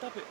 Stop it.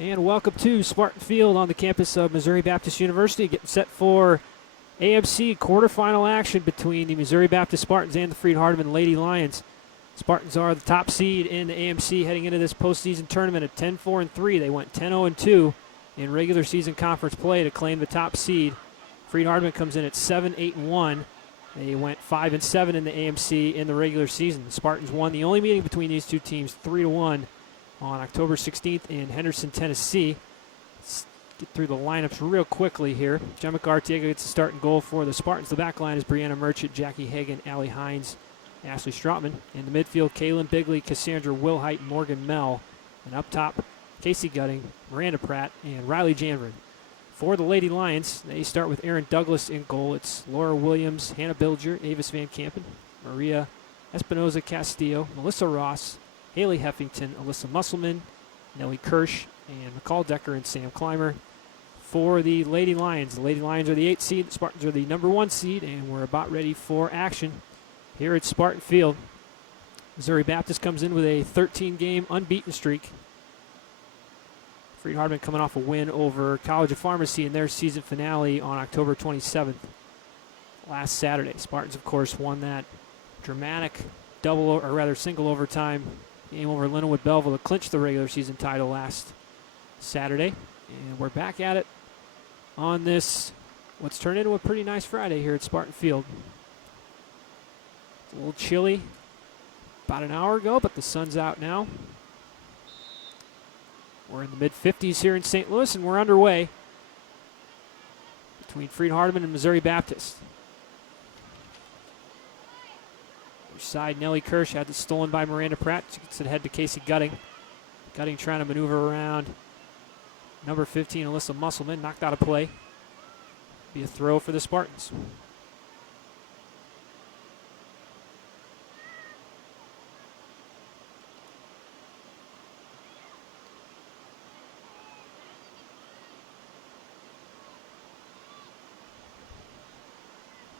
And welcome to Spartan Field on the campus of Missouri Baptist University. Getting set for AMC quarterfinal action between the Missouri Baptist Spartans and the Freed-Hardeman Lady Lions. Spartans are the top seed in the AMC heading into this postseason tournament at 10-4-3. They went 10-0-2 in regular season conference play to claim the top seed. Freed-Hardeman comes in at 7-8-1. They went 5-7 in the AMC in the regular season. The Spartans won the only meeting between these two teams 3-1 on October 16th in Henderson, Tennessee. Let's get through the lineups real quickly here. Gemma Arteaga gets the start and goal for the Spartans. The back line is Brianna Merchant, Jackie Hagan, Allie Hines, Ashley Strautman. In the midfield, Kaylin Bigley, Cassandra Wilhite, Morgan Mell. And up top, Casey Gutting, Miranda Pratt, and Riley Janvrin. For the Lady Lions, they start with Erin Douglas in goal. It's Laura Williams, Hannah Bilger, Avis Van Kampen, Maria Espinoza Castillo, Melissa Ross, Haley Heffington, Alyssa Musselman, Nellie Kirsch, and McCall Decker and Sam Clymer. For the Lady Lions are the 8th seed, the Spartans are the number 1 seed, and we're about ready for action here at Spartan Field. Missouri Baptist comes in with a 13-game unbeaten streak. Freed-Hardeman coming off a win over College of Pharmacy in their season finale on October 27th, last Saturday. Spartans, of course, won that dramatic single overtime game over Lindenwood Belleville to clinch the regular season title last Saturday. And we're back at it on this, what's turned into a pretty nice Friday here at Spartan Field. It's a little chilly about an hour ago, but the sun's out now. We're in the mid-50s here in St. Louis, and we're underway between Freed-Hardeman and Missouri Baptist. Side, Nellie Kirsch had it stolen by Miranda Pratt. She gets it ahead to Casey Gutting. Gutting trying to maneuver around number 15, Alyssa Musselman. Knocked out of play. Be a throw for the Spartans.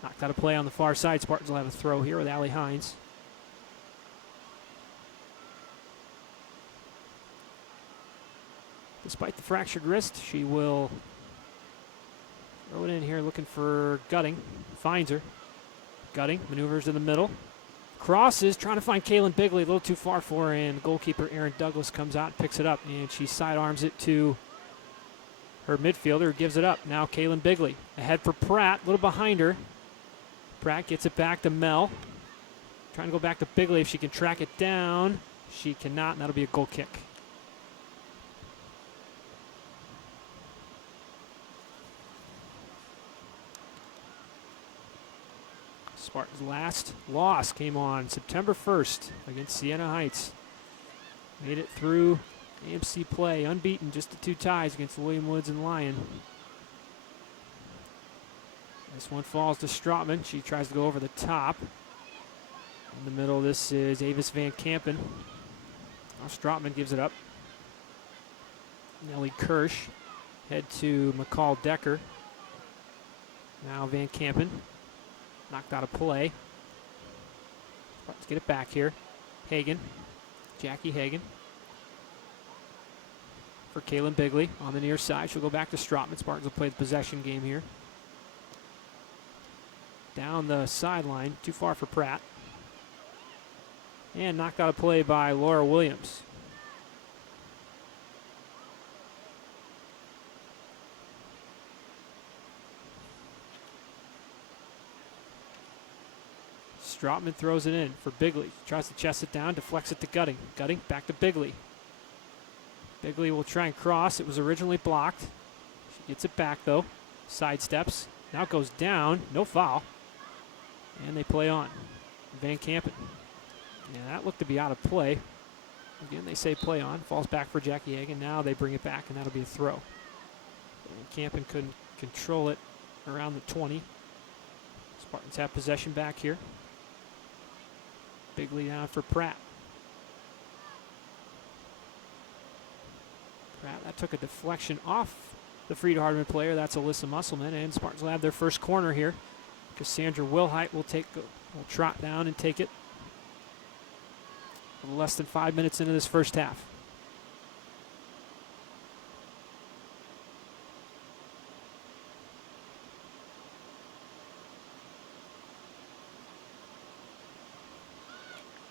Knocked out of play on the far side. Spartans will have a throw here with Allie Hines. Despite the fractured wrist, she will throw it in here looking for Gutting. Finds her. Gutting maneuvers in the middle. Crosses, trying to find Kaylin Bigley, a little too far for her, and goalkeeper Erin Douglas comes out and picks it up, and she sidearms it to her midfielder, who gives it up. Now Kaylin Bigley ahead for Pratt, a little behind her. Pratt gets it back to Mell. Trying to go back to Bigley if she can track it down. She cannot, and that'll be a goal kick. Spartans' last loss came on September 1st against Siena Heights. Made it through AMC play, unbeaten, just the 2 ties against William Woods and Lyon. This one falls to Strautman. She tries to go over the top. In the middle, this is Avis Van Kampen. Now Strautman gives it up. Nellie Kirsch head to McCall Decker. Now Van Kampen. Knocked out of play. Let's get it back here. Hagan. Jackie Hagan. For Kaylin Bigley on the near side. She'll go back to Strautman. Spartans will play the possession game here. Down the sideline, too far for Pratt. And knocked out of play by Laura Williams. Strautman throws it in for Bigley. Tries to chest it down, deflects it to Gutting. Gutting back to Bigley. Bigley will try and cross. It was originally blocked. She gets it back though. Sidesteps. Now it goes down. No foul. And they play on. Van Kampen. Yeah, that looked to be out of play. Again, they say play on. Falls back for Jackie Hagan. Now they bring it back, and that'll be a throw. Van Kampen couldn't control it around the 20. Spartans have possession back here. Bigley down for Pratt. Pratt, that took a deflection off the Freed-Hardeman player. That's Alyssa Musselman, and Spartans will have their first corner here. Cassandra Wilhite will trot down and take it. A little less than 5 minutes into this first half.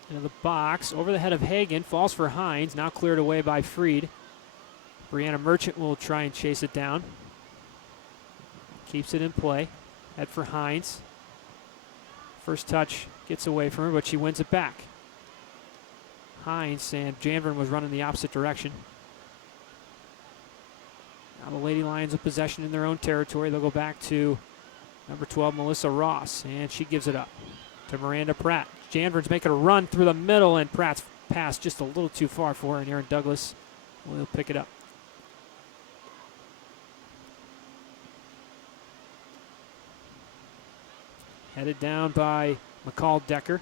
into the box, over the head of Hagen, falls for Hines, now cleared away by Freed. Brianna Merchant will try and chase it down. Keeps it in play, head for Hines. First touch gets away from her, but she wins it back. Hines, and Janvrin was running the opposite direction. Now the Lady Lions with possession in their own territory. They'll go back to number 12, Melissa Ross, and she gives it up to Miranda Pratt. Janvrin's making a run through the middle, and Pratt's pass just a little too far for her, and Aaron Douglas will pick it up. Headed down by McCall Decker.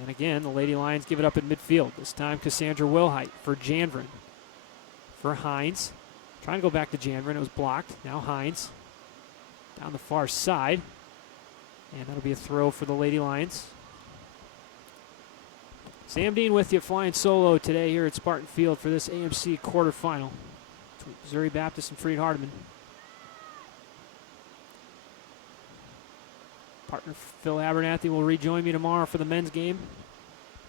And again, the Lady Lions give it up in midfield. This time Cassandra Wilhite for Janvrin. For Hines. Trying to go back to Janvrin. It was blocked. Now Hines. Down the far side. And that'll be a throw for the Lady Lions. Sam Dean with you, flying solo today here at Spartan Field for this AMC quarterfinal between Missouri Baptist and Freed Hardeman. Partner Phil Abernathy will rejoin me tomorrow for the men's game.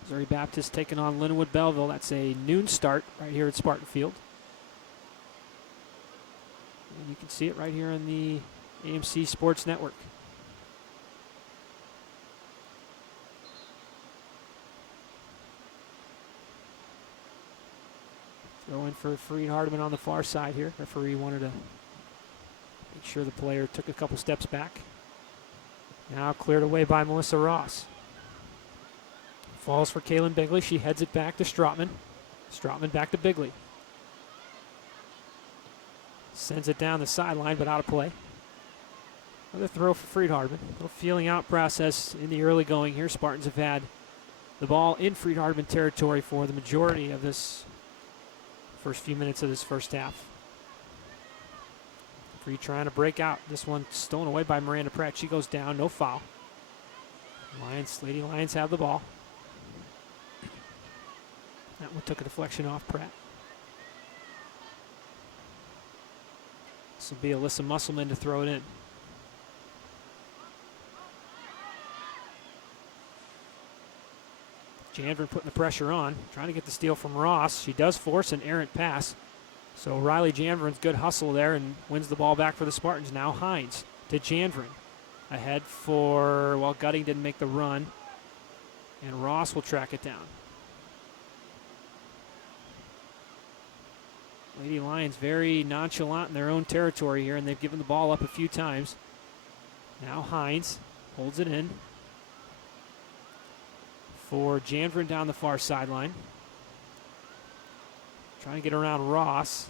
Missouri Baptist taking on Lindenwood Belleville. That's a noon start right here at Spartan Field. And you can see it right here on the AMC Sports Network. Throw in for Freed Hardeman on the far side here. Referee wanted to make sure the player took a couple steps back. Now cleared away by Melissa Ross. Falls for Kaylin Bigley. She heads it back to Strotman. Strotman back to Bigley. Sends it down the sideline, but out of play. Another throw for Freed Hardeman. A little feeling out process in the early going here. Spartans have had the ball in Freed Hardeman territory for the majority of this first few minutes of this first half. Freed trying to break out. This one stolen away by Miranda Pratt. She goes down, no foul. Lady Lions have the ball. That one took a deflection off Pratt. This will be Alyssa Musselman to throw it in. Janvrin putting the pressure on, trying to get the steal from Ross. She does force an errant pass. So Riley Janvrin's good hustle there and wins the ball back for the Spartans. Now Hines to Janvrin. Ahead for, well, Gutting didn't make the run. And Ross will track it down. Lady Lions very nonchalant in their own territory here, and they've given the ball up a few times. Now Hines holds it in for Janvrin down the far sideline. Trying to get around Ross.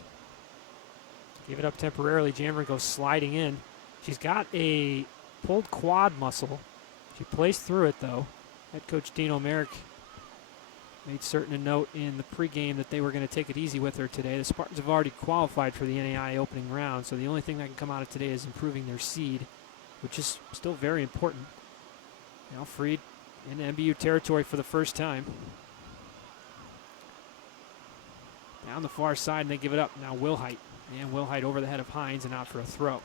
Give it up temporarily. Janvrin goes sliding in. She's got a pulled quad muscle. She plays through it, though. Head coach Dino Merrick made certain to note in the pregame that they were going to take it easy with her today. The Spartans have already qualified for the NAI opening round, so the only thing that can come out of today is improving their seed, which is still very important. Now Freed in MBU territory for the first time. Down the far side, and they give it up. Now Wilhite. And Wilhite over the head of Hines and out for a throw.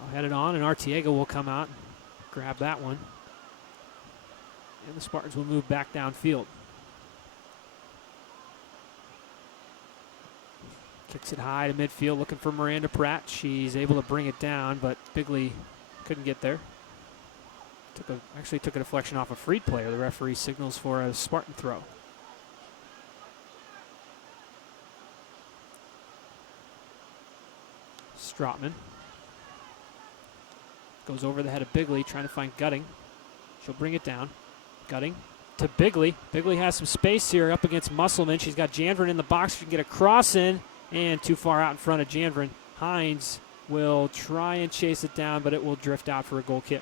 Now headed on, and Artiega will come out and grab that one. And the Spartans will move back downfield. Kicks it high to midfield, looking for Miranda Pratt. She's able to bring it down, but Bigley couldn't get there. Actually took a deflection off a Freed player. The referee signals for a Spartan throw. Strotman goes over the head of Bigley, trying to find Gutting. She'll bring it down. Gutting to Bigley. Bigley has some space here up against Musselman. She's got Janvrin in the box. She can get a cross in, and too far out in front of Janvrin. Hines will try and chase it down, but it will drift out for a goal kick.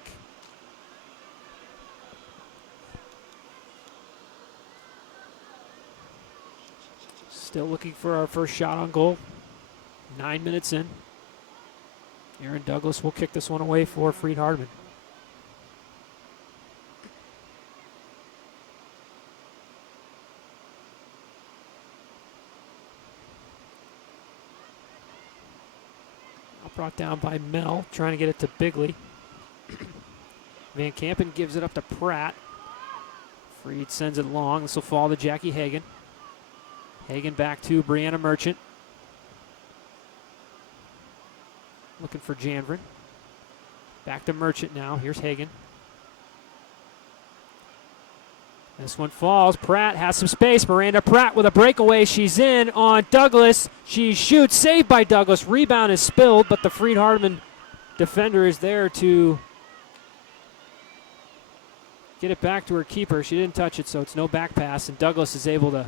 Still looking for our first shot on goal. 9 minutes in. Aaron Douglas will kick this one away for Freed Hardeman. Brought down by Mel, trying to get it to Bigley. Van Kampen gives it up to Pratt. Freed sends it long. This will fall to Jackie Hagan. Hagan back to Brianna Merchant. Looking for Janvrin. Back to Merchant now. Here's Hagan. This one falls. Pratt has some space. Miranda Pratt with a breakaway. She's in on Douglas. She shoots. Saved by Douglas. Rebound is spilled, but the Freed Hardeman defender is there to get it back to her keeper. She didn't touch it, so it's no back pass, and Douglas is able to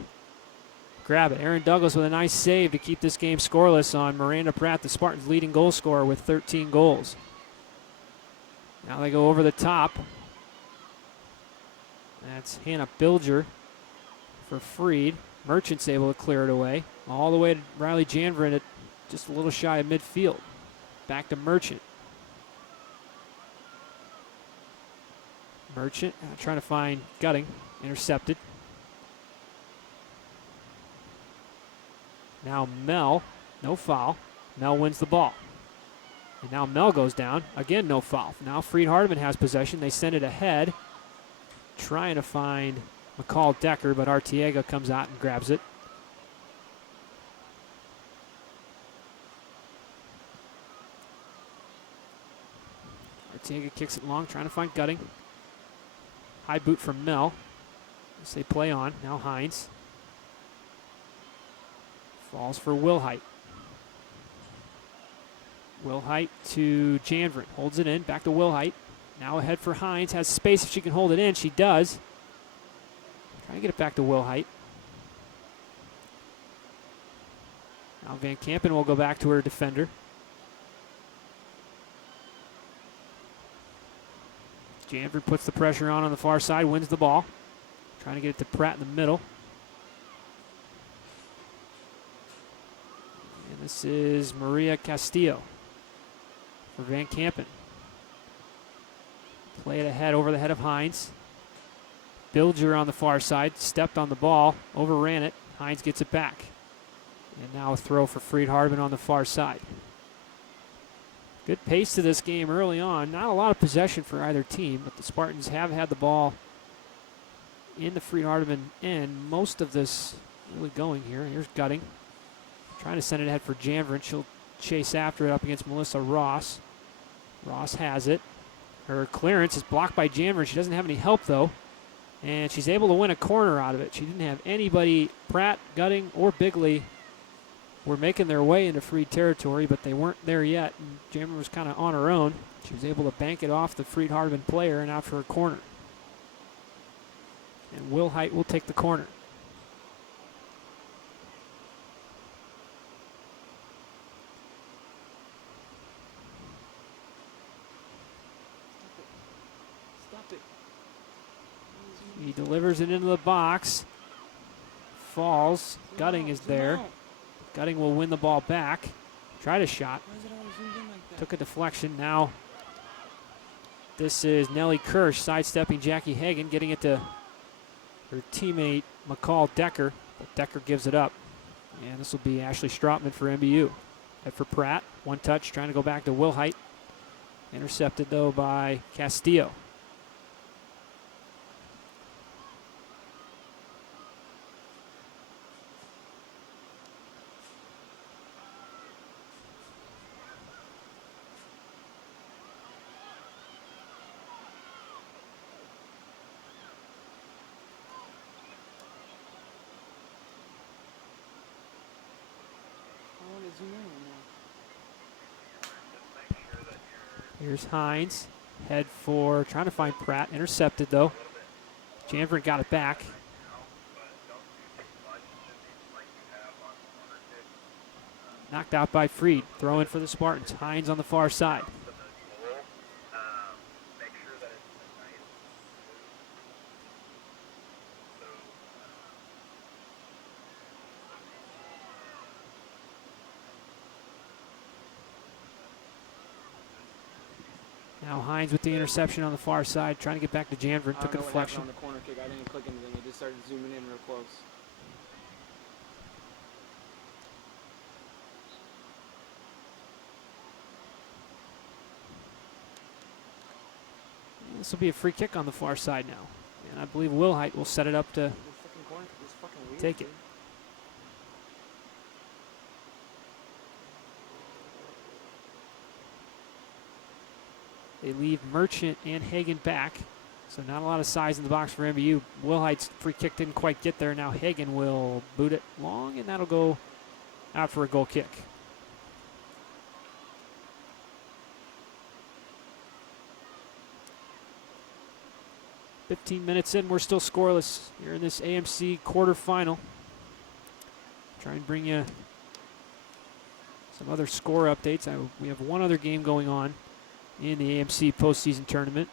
grab it. Aaron Douglas with a nice save to keep this game scoreless on Miranda Pratt, the Spartans' leading goal scorer with 13 goals. Now they go over the top. That's Hannah Bilger for Freed. Merchant's able to clear it away. All the way to Riley Janvrin at just a little shy of midfield. Back to Merchant. Merchant trying to find Gutting. Intercepted. Now Mel. No foul. Mel wins the ball. And now Mel goes down. Again, no foul. Now Freed Hardeman has possession. They send it ahead. Trying to find McCall Decker, but Artiega comes out and grabs it. Artiega kicks it long, trying to find Gutting. High boot from Mel. As they play on. Now Hines. Falls for Wilhite. Wilhite to Janvrin. Holds it in. Back to Wilhite. Now ahead for Hines. Has space if she can hold it in. She does. Trying to get it back to Wilhite. Now Van Kampen will go back to her defender. Janvrin puts the pressure on the far side. Wins the ball. Trying to get it to Pratt in the middle. And this is Maria Castillo for Van Kampen. Play it ahead over the head of Hines. Bilger on the far side, stepped on the ball, overran it. Hines gets it back. And now a throw for Freed Hardeman on the far side. Good pace to this game early on. Not a lot of possession for either team, but the Spartans have had the ball in the Freed Hardeman end. Most of this really going here. Here's Gutting. Trying to send it ahead for Janvrin. She'll chase after it up against Melissa Ross. Ross has it. Her clearance is blocked by Janvrin. She doesn't have any help, though. And she's able to win a corner out of it. She didn't have anybody. Pratt, Gutting, or Bigley were making their way into Freed territory, but they weren't there yet. And Janvrin was kind of on her own. She was able to bank it off the Freed Hardeman player and out for a corner. And Wilhite will take the corner. He delivers it into the box. Falls. Gutting is there. Gutting will win the ball back. Tried a shot. Took a deflection. Now this is Nellie Kirsch sidestepping Jackie Hagan, getting it to her teammate McCall Decker. But Decker gives it up. And this will be Ashley Strautman for MBU. Head for Pratt. One touch, trying to go back to Wilhite. Intercepted, though, by Castillo. Here's Hines. Head for trying to find Pratt. Intercepted, though. Janvrin got it back. Knocked out by Freed. Throw in for the Spartans. Hines on the far side. Now Hines with the interception on the far side, trying to get back to Janvrin. Took a deflection. On the corner kick, I didn't click anything. It just started zooming in real close. This will be a free kick on the far side now. And I believe Wilhite will set it up to This fucking corner is fucking weird. take it. Dude. They leave Merchant and Hagen back. So not a lot of size in the box for MBU. Wilhite's free kick didn't quite get there. Now Hagen will boot it long, and that'll go out for a goal kick. "15 minutes in, we're still scoreless here in this AMC quarterfinal. Try and bring you some other score updates. We have one other game going on in the AMC postseason tournament.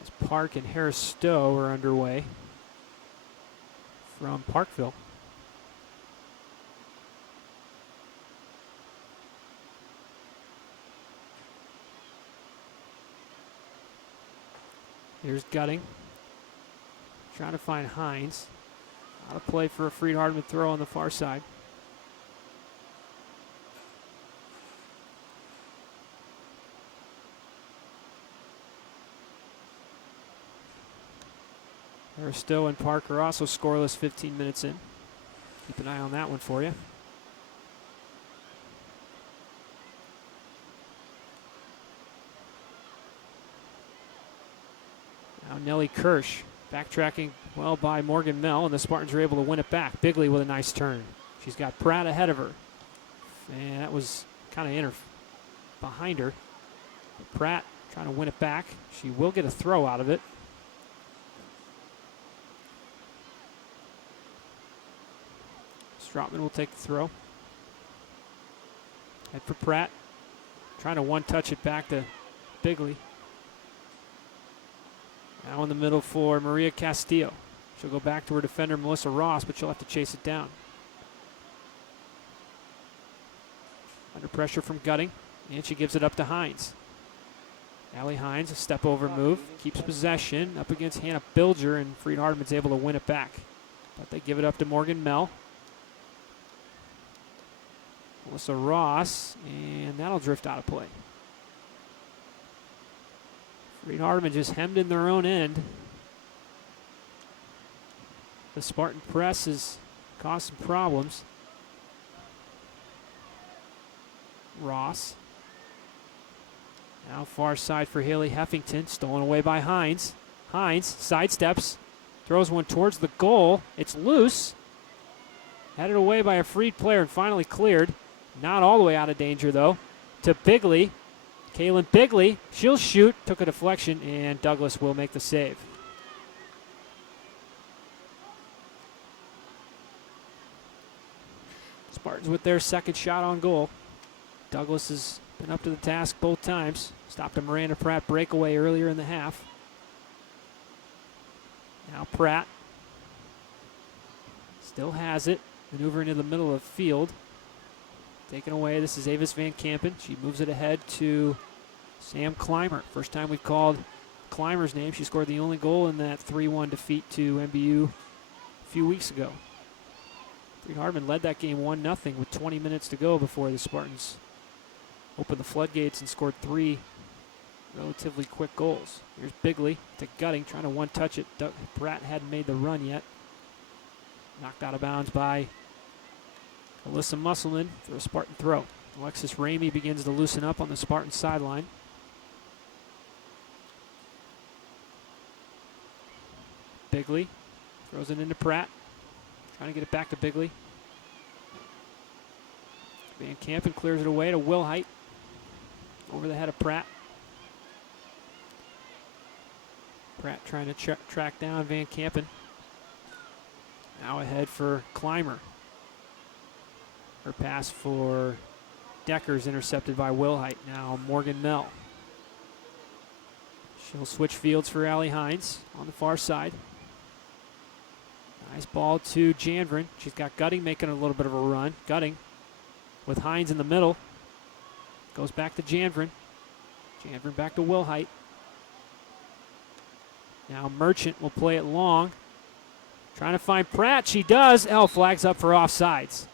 As Park and Harris Stowe are underway from Parkville. Here's Gutting. Trying to find Hines. Out of play for a Freed Hardman throw on the far side. Aristotle and Park are also scoreless 15 minutes in. Keep an eye on that one for you. Now Nellie Kirsch backtracking well by Morgan Mell, and the Spartans are able to win it back. Bigley with a nice turn. She's got Pratt ahead of her. And that was kind of behind her. But Pratt trying to win it back. She will get a throw out of it. Stroutman will take the throw. Head for Pratt. Trying to one-touch it back to Bigley. Now in the middle for Maria Castillo. She'll go back to her defender, Melissa Ross, but she'll have to chase it down. Under pressure from Gutting, and she gives it up to Hines. Allie Hines, a step over move, keeps possession up against Hannah Bilger, and Freed Hardman's able to win it back. But they give it up to Morgan Mell. Melissa Ross, and that'll drift out of play. Freed Hardman just hemmed in their own end. The Spartan press has caused some problems. Ross. Now far side for Haley Heffington, stolen away by Hines. Hines sidesteps, throws one towards the goal. It's loose. Headed away by a freed player and finally cleared. Not all the way out of danger though. To Bigley. Kaylin Bigley, she'll shoot, took a deflection, and Douglas will make the save. Spartans with their second shot on goal. Douglas has been up to the task both times. Stopped a Miranda Pratt breakaway earlier in the half. Now Pratt still has it, maneuvering into the middle of the field. Taken away, this is Avis Van Kampen. She moves it ahead to Sam Clymer. First time we've called Clymer's name. She scored the only goal in that 3-1 defeat to MBU a few weeks ago. Freed Hardman led that game 1-0 with 20 minutes to go before the Spartans opened the floodgates and scored 3 relatively quick goals. Here's Bigley to Gutting, trying to one-touch it. Pratt hadn't made the run yet. Knocked out of bounds by Alyssa Musselman for a Spartan throw. Alexis Ramey begins to loosen up on the Spartan sideline. Bigley throws it into Pratt. Trying to get it back to Bigley. Van Kampen clears it away to Wilhite. Over the head of Pratt. Pratt trying to track down Van Kampen. Now ahead for Clymer. Her pass for Decker is intercepted by Wilhite. Now Morgan Mell. She'll switch fields for Allie Hines on the far side. Nice ball to Janvrin. She's got Gutting making a little bit of a run. Gutting with Hines in the middle. Goes back to Janvrin. Janvrin back to Wilhite. Now Merchant will play it long. Trying to find Pratt. She does. Flags up for offsides.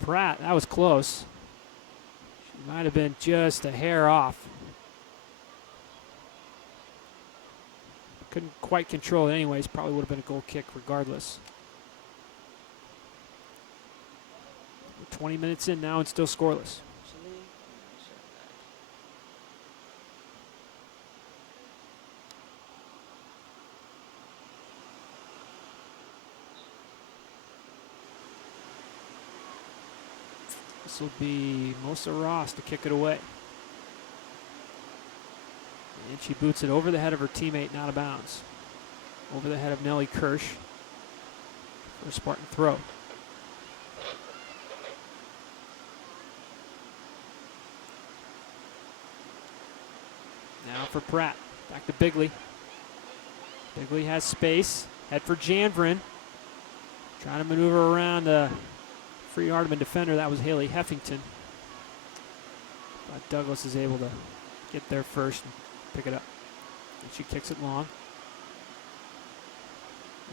Pratt, that was close. She might have been just a hair off. Couldn't quite control it anyways. Probably would have been a goal kick regardless. We're 20 minutes in now and still scoreless. This will be Mosa Ross to kick it away. And she boots it over the head of her teammate and out of bounds. Over the head of Nellie Kirsch for a Spartan throw. Now for Pratt. Back to Bigley. Bigley has space. Head for Janvrin. Trying to maneuver around the free Hardeman defender. That was Haley Heffington. But Douglas is able to get there first and pick it up. And she kicks it long.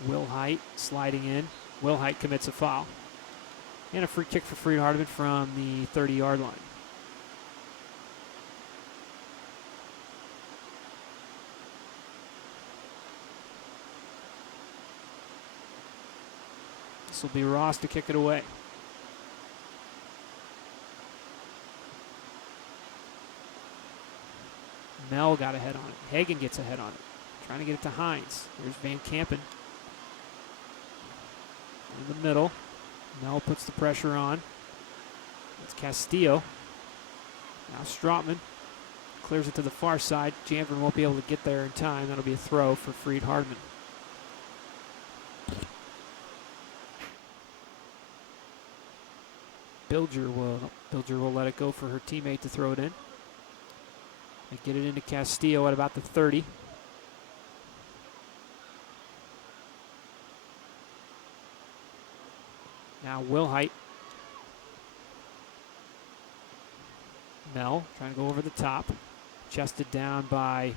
Wilhite sliding in. Wilhite commits a foul. And a free kick for Freed Hardeman from the 30-yard line. This will be Ross to kick it away. Mel got ahead on it. Hagen gets ahead on it. Trying to get it to Hines. There's Van Kampen. In the middle. Mel puts the pressure on. It's Castillo. Now Strautman clears it to the far side. Janvrin won't be able to get there in time. That'll be a throw for Freed Hardeman. Bilger will let it go for her teammate to throw it in. They get it into Castillo at about the 30. Now Wilhite. Mel trying to go over the top. Chested down by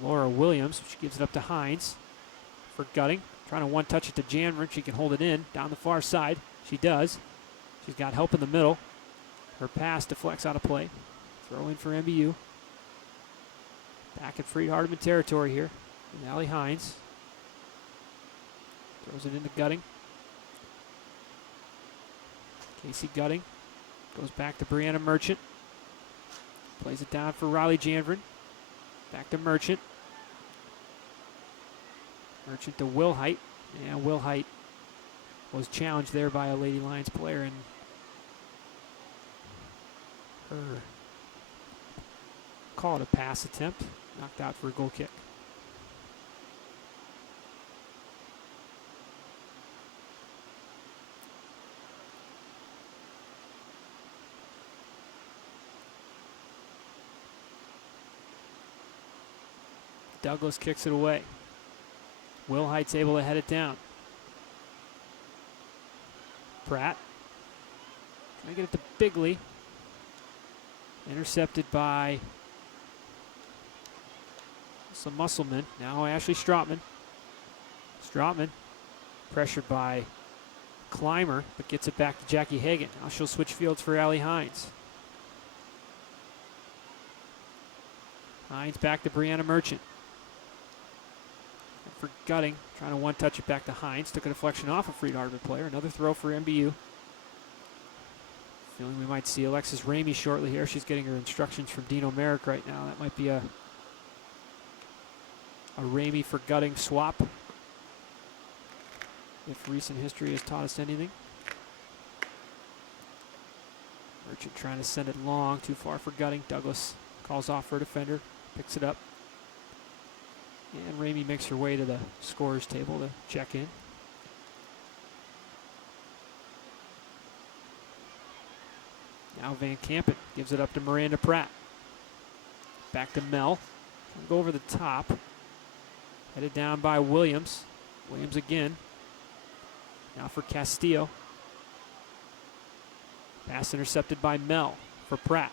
Laura Williams. She gives it up to Hines for gutting. Trying to one-touch it to Janvrin. She can hold it in down the far side. She does. She's got help in the middle. Her pass deflects out of play. Throw in for MBU. Back in Freed Hardeman territory here. And Allie Hines throws it into Gutting. Casey Gutting goes back to Brianna Merchant. Plays it down for Riley Janvrin. Back to Merchant. Merchant to Wilhite. And Wilhite was challenged there by a Lady Lions player, and her, call it a pass attempt, knocked out for a goal kick. Douglas kicks it away. Wilhite's able to head it down. Pratt. Trying to get it to Bigley. Intercepted by some musclemen. Now Ashley Strautman. Strautman pressured by Clymer, but gets it back to Jackie Hagan. Now she'll switch fields for Allie Hines. Hines back to Brianna Merchant. For Gutting, trying to one-touch it back to Hines. Took a deflection off a Freed Hardeman player. Another throw for MBU. Feeling we might see Alexis Ramey shortly here. She's getting her instructions from Dino Merrick right now. That might be a Ramey for Gutting swap, if recent history has taught us anything. Merchant trying to send it long, too far for Gutting. Douglas calls off her defender, picks it up. And Ramey makes her way to the scorer's table to check in. Now Van Kampen gives it up to Miranda Pratt. Back to Mel. Go over the top. Headed down by Williams. Williams again. Now for Castillo. Pass intercepted by Mel for Pratt.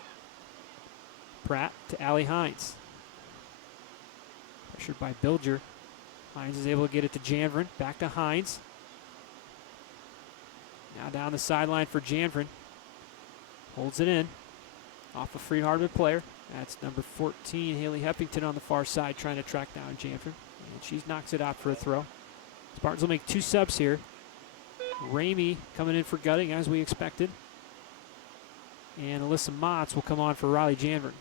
Pratt to Allie Hines. Pressured by Bilger. Hines is able to get it to Janvrin. Back to Hines. Now down the sideline for Janvrin. Holds it in. Off a Freed-Hardman player. That's number 14, Haley Heffington on the far side trying to track down Janvrin. And she knocks it out for a throw. Spartans will make 2 subs here. Ramey coming in for gutting as we expected. And Alyssa Motts will come on for Riley Janvrin.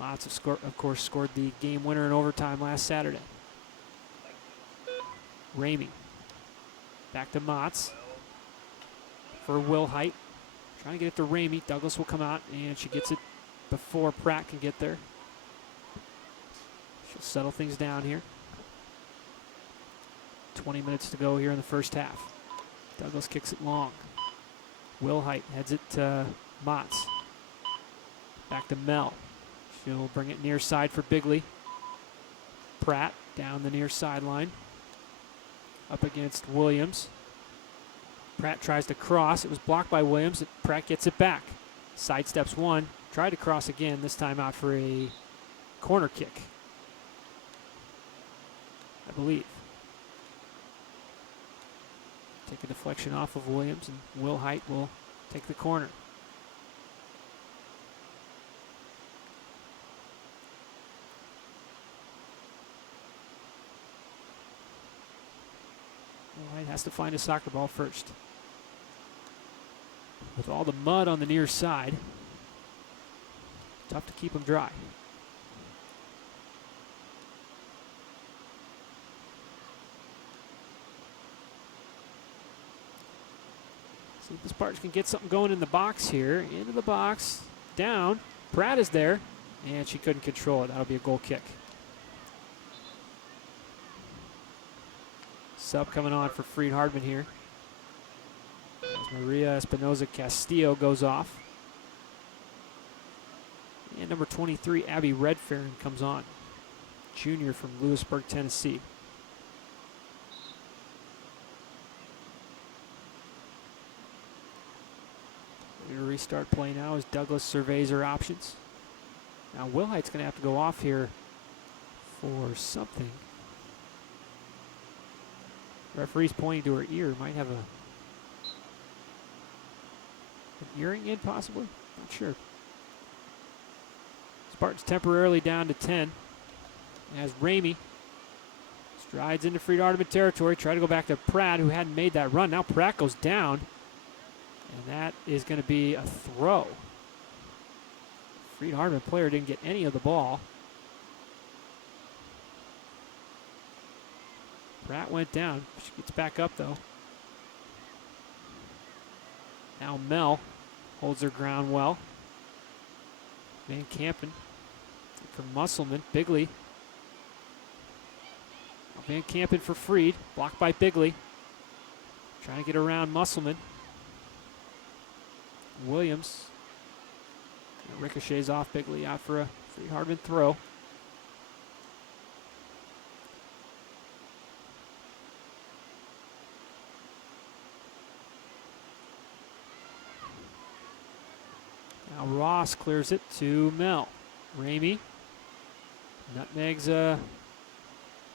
Motts, of course, scored the game winner in overtime last Saturday. Ramey. Back to Motts for Will Height. Trying to get it to Ramey. Douglas will come out, and she gets it before Pratt can get there. She'll settle things down here. 20 minutes to go here in the first half. Douglas kicks it long. Will Height heads it to Motts. Back to Mel. She'll bring it near side for Bigley. Pratt down the near sideline. Up against Williams. Pratt tries to cross. It was blocked by Williams. Pratt gets it back. Sidesteps one. Tried to cross again, this time out for a corner kick, I believe. Take a deflection off of Williams, and Will Height will take the corner. Will Height has to find a soccer ball first. With all the mud on the near side, tough to keep them dry. See if the Spartans can get something going in the box here. Into the box, down. Pratt is there, and she couldn't control it. That'll be a goal kick. Sub coming on for Freed-Hardman here. As Maria Espinoza Castillo goes off. And number 23, Abby Redfern, comes on. Junior from Lewisburg, Tennessee. We're going to restart play now as Douglas surveys her options. Now Will Height's going to have to go off here for something. Referee's pointing to her ear. Might have an earring in, possibly? Not sure. Spartans temporarily down to 10 as Ramey strides into Freed-Hardman territory. Try to go back to Pratt, who hadn't made that run. Now Pratt goes down, and that is going to be a throw. Freed-Hardman player didn't get any of the ball. Pratt went down. She gets back up, though. Now Mel holds her ground well. Van Kampen for Musselman. Bigley. Van Kampen for Freed. Blocked by Bigley. Trying to get around Musselman. Williams. Ricochets off Bigley, out for a Freed-Hardman throw. Now Ross clears it to Mel. Ramey nutmegs a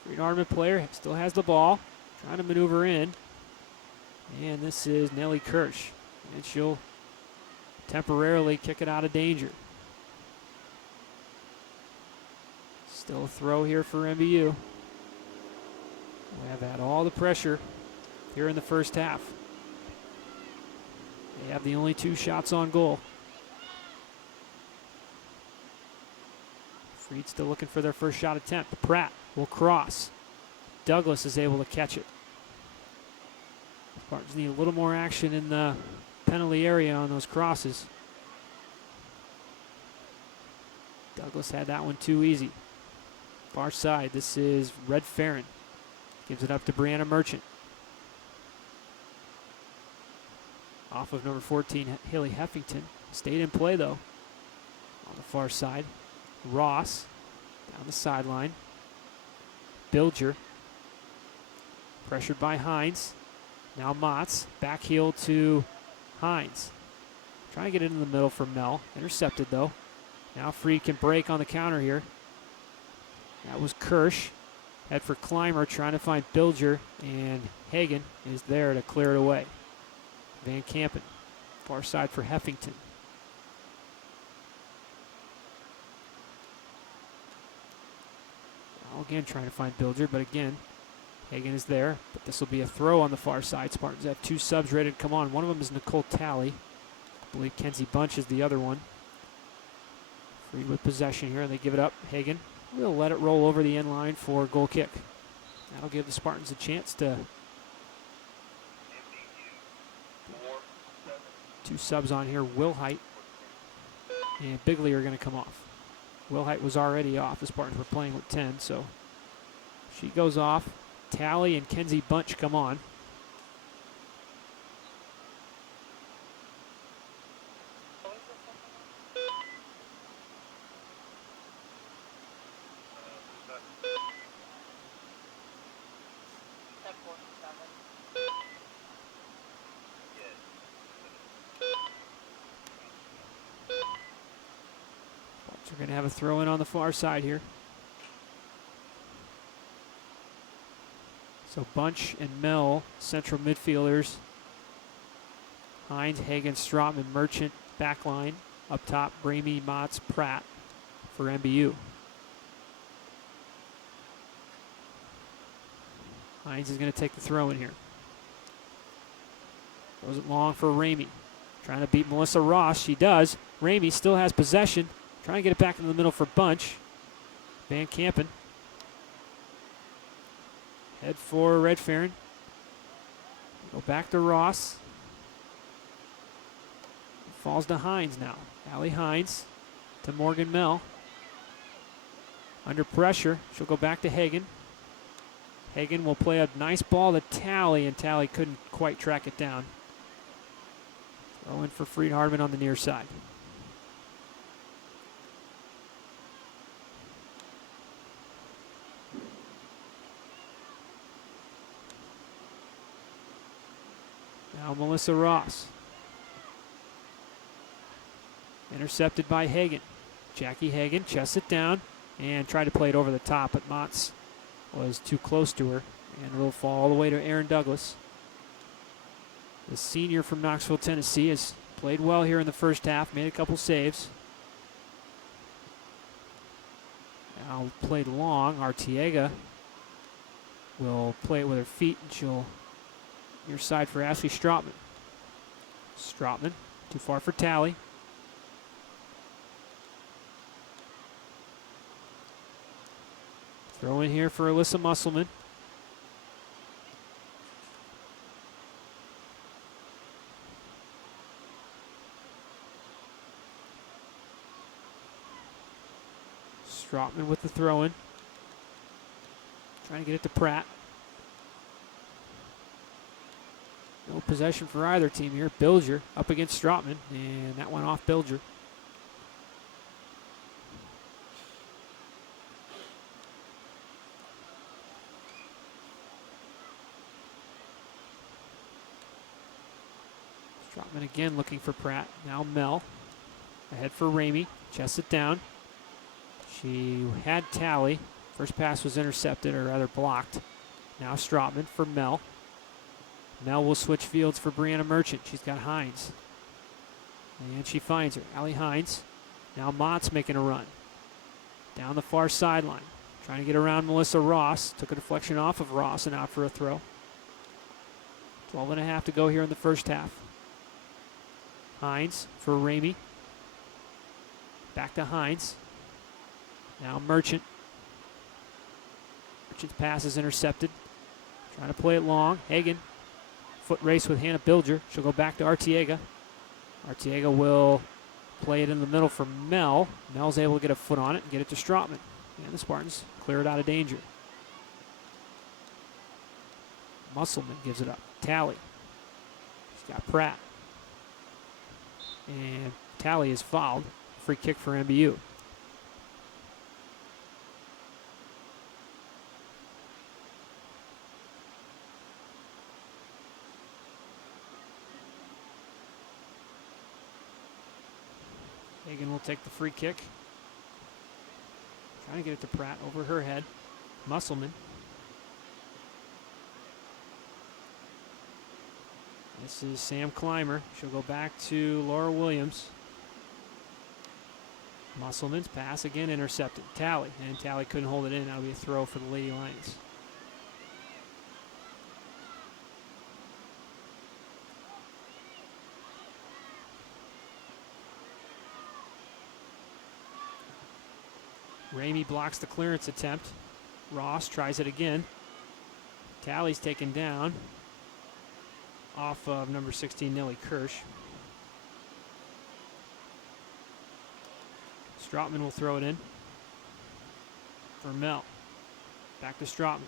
Freed-Hardman player, still has the ball, trying to maneuver in. And this is Nellie Kirsch, and she'll temporarily kick it out of danger. Still a throw here for MBU. We have had all the pressure here in the first half. They have the only 2 shots on goal. Freed still looking for their first shot attempt. Pratt will cross. Douglas is able to catch it. Spartans need a little more action in the penalty area on those crosses. Douglas had that one too easy. Far side, this is Red Farron. Gives it up to Brianna Merchant. Off of number 14, Haley Heffington. Stayed in play, though. On the far side. Ross down the sideline. Bilger. Pressured by Hines. Now Motts. Back heel to Hines. Trying to get it in the middle for Mel. Intercepted, though. Now Freed can break on the counter here. That was Kirsch. Head for Clymer, trying to find Bilger, and Hagan is there to clear it away. Van Kampen, far side for Heffington. Now again trying to find Bilger, but again, Hagen is there, but this will be a throw on the far side. Spartans have 2 subs ready to come on. One of them is Nicole Talley. I believe Kenzie Bunch is the other one. Freed with possession here. They give it up. Hagen will let it roll over the end line for a goal kick. That'll give the Spartans a chance to. 2 subs on here. Wilhite and Bigley are going to come off. Wilhite was already off. The Spartans were playing with 10, so she goes off. Talley and Kenzie Bunch come on. We're going to have a throw in on the far side here. So Bunch and Mel, central midfielders. Hines, Hagen, Stratman, Merchant, back line. Up top, Ramey, Motts, Pratt for MBU. Hines is going to take the throw in here. Throws it long for Ramey. Trying to beat Melissa Ross. She does. Ramey still has possession. Trying to get it back into the middle for Bunch. Van Kampen. Head for Redfarron. Go back to Ross. Falls to Hines now. Allie Hines to Morgan Mell. Under pressure. She'll go back to Hagen. Hagen will play a nice ball to Talley, and Talley couldn't quite track it down. Throw in for Freed Hardman on the near side. Now Melissa Ross. Intercepted by Hagen. Jackie Hagen chests it down and tried to play it over the top, but Motts was too close to her, and it'll fall all the way to Aaron Douglas. The senior from Knoxville, Tennessee, has played well here in the first half, made a couple saves. Now played long. Artiega will play it with her feet, and she'll near side for Ashley Stratman. Stratman, too far for Talley. Throw in here for Alyssa Musselman. Stratman with the throw in. Trying to get it to Pratt. No possession for either team here. Bilger up against Stratman, and that went off Bilger. Stratman again looking for Pratt. Now Mel. Ahead for Ramey. Chests it down. She had Talley. First pass was intercepted, or rather blocked. Now Stratman for Mel. Mel will switch fields for Brianna Merchant. She's got Hines. And she finds her. Allie Hines. Now Mott's making a run. Down the far sideline. Trying to get around Melissa Ross. Took a deflection off of Ross and out for a throw. 12.5 to go here in the first half. Hines for Ramey. Back to Hines. Now Merchant. Merchant's pass is intercepted. Trying to play it long. Hagen. Foot race with Hannah Bilger. She'll go back to Artiega. Artiega will play it in the middle for Mel. Mel's able to get a foot on it and get it to Stratman. And the Spartans clear it out of danger. Musselman gives it up. Talley. She's got Pratt. And Talley is fouled. Free kick for MBU. Hagen will take the free kick. Trying to get it to Pratt over her head. Musselman. This is Sam Clymer. She'll go back to Laura Williams. Musselman's pass again intercepted. Talley, and Talley couldn't hold it in. That'll be a throw for the Lady Lions. Ramey blocks the clearance attempt. Ross tries it again. Talley's taken down off of number 16, Nellie Kirsch. Strautman will throw it in for Mel. Back to Strautman.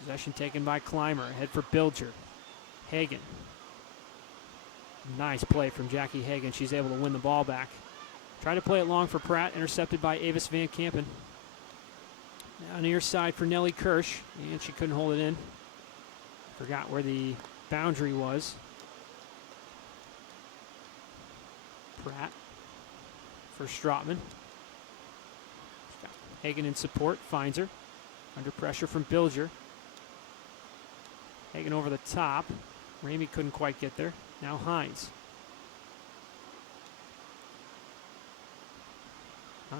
Possession taken by Clymer. Ahead for Bilger. Hagen. Nice play from Jackie Hagen. She's able to win the ball back. Try to play it long for Pratt. Intercepted by Avis Van Kampen. Now near side for Nellie Kirsch. And she couldn't hold it in. Forgot where the boundary was. Pratt for Strautman. Hagen in support, finds her. Under pressure from Bilger. Hagen over the top. Ramey couldn't quite get there. Now Hines.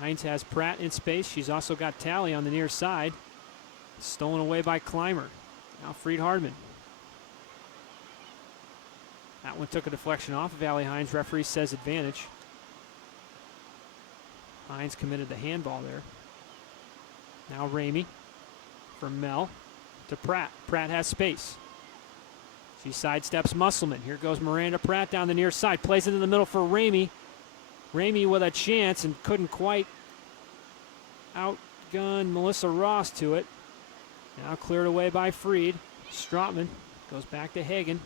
Hines has Pratt in space. She's also got Talley on the near side. Stolen away by Clymer. Now Freed Hardman. That one took a deflection off of Allie Hines. Referee says advantage. Hines committed the handball there. Now Ramey from Mel to Pratt. Pratt has space. She sidesteps Musselman. Here goes Miranda Pratt down the near side. Plays it in the middle for Ramey. Ramey with a chance and couldn't quite outgun Melissa Ross to it. Now cleared away by Freed. Strautman goes back to Hagen.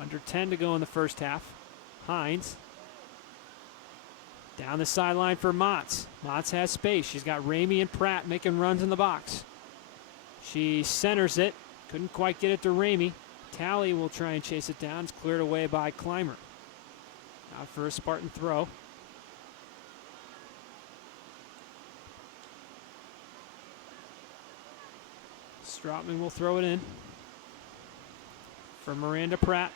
Under 10 to go in the first half. Hines. Down the sideline for Motz. Motz has space. She's got Ramey and Pratt making runs in the box. She centers it. Couldn't quite get it to Ramey. Talley will try and chase it down. It's cleared away by Clymer. Out for a Spartan throw. Strautman will throw it in for Miranda Pratt.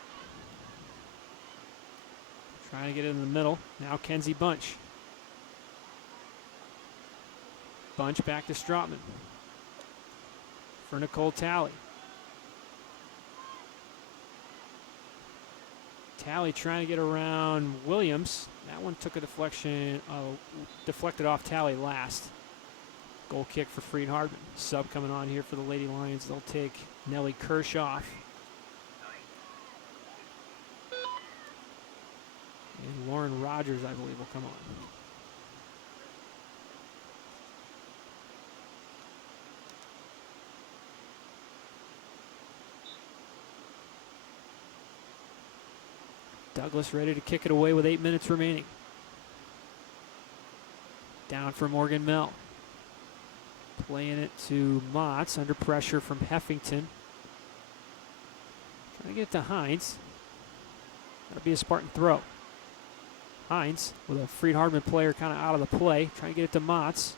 Trying to get it in the middle. Now Kenzie Bunch. Bunch back to Strautman. For Nicole Talley. Talley trying to get around Williams. That one took a deflection, deflected off Talley last. Goal kick for Freed Hardman. Sub coming on here for the Lady Lions. They'll take Nellie Kirsch off. And Lauren Rogers, I believe, will come on. Douglas ready to kick it away with 8 minutes remaining. Down for Morgan Mell. Playing it to Motz under pressure from Heffington. Trying to get it to Hines. That'll be a Spartan throw. Hines with a Freed Hardman player kind of out of the play. Trying to get it to Motz.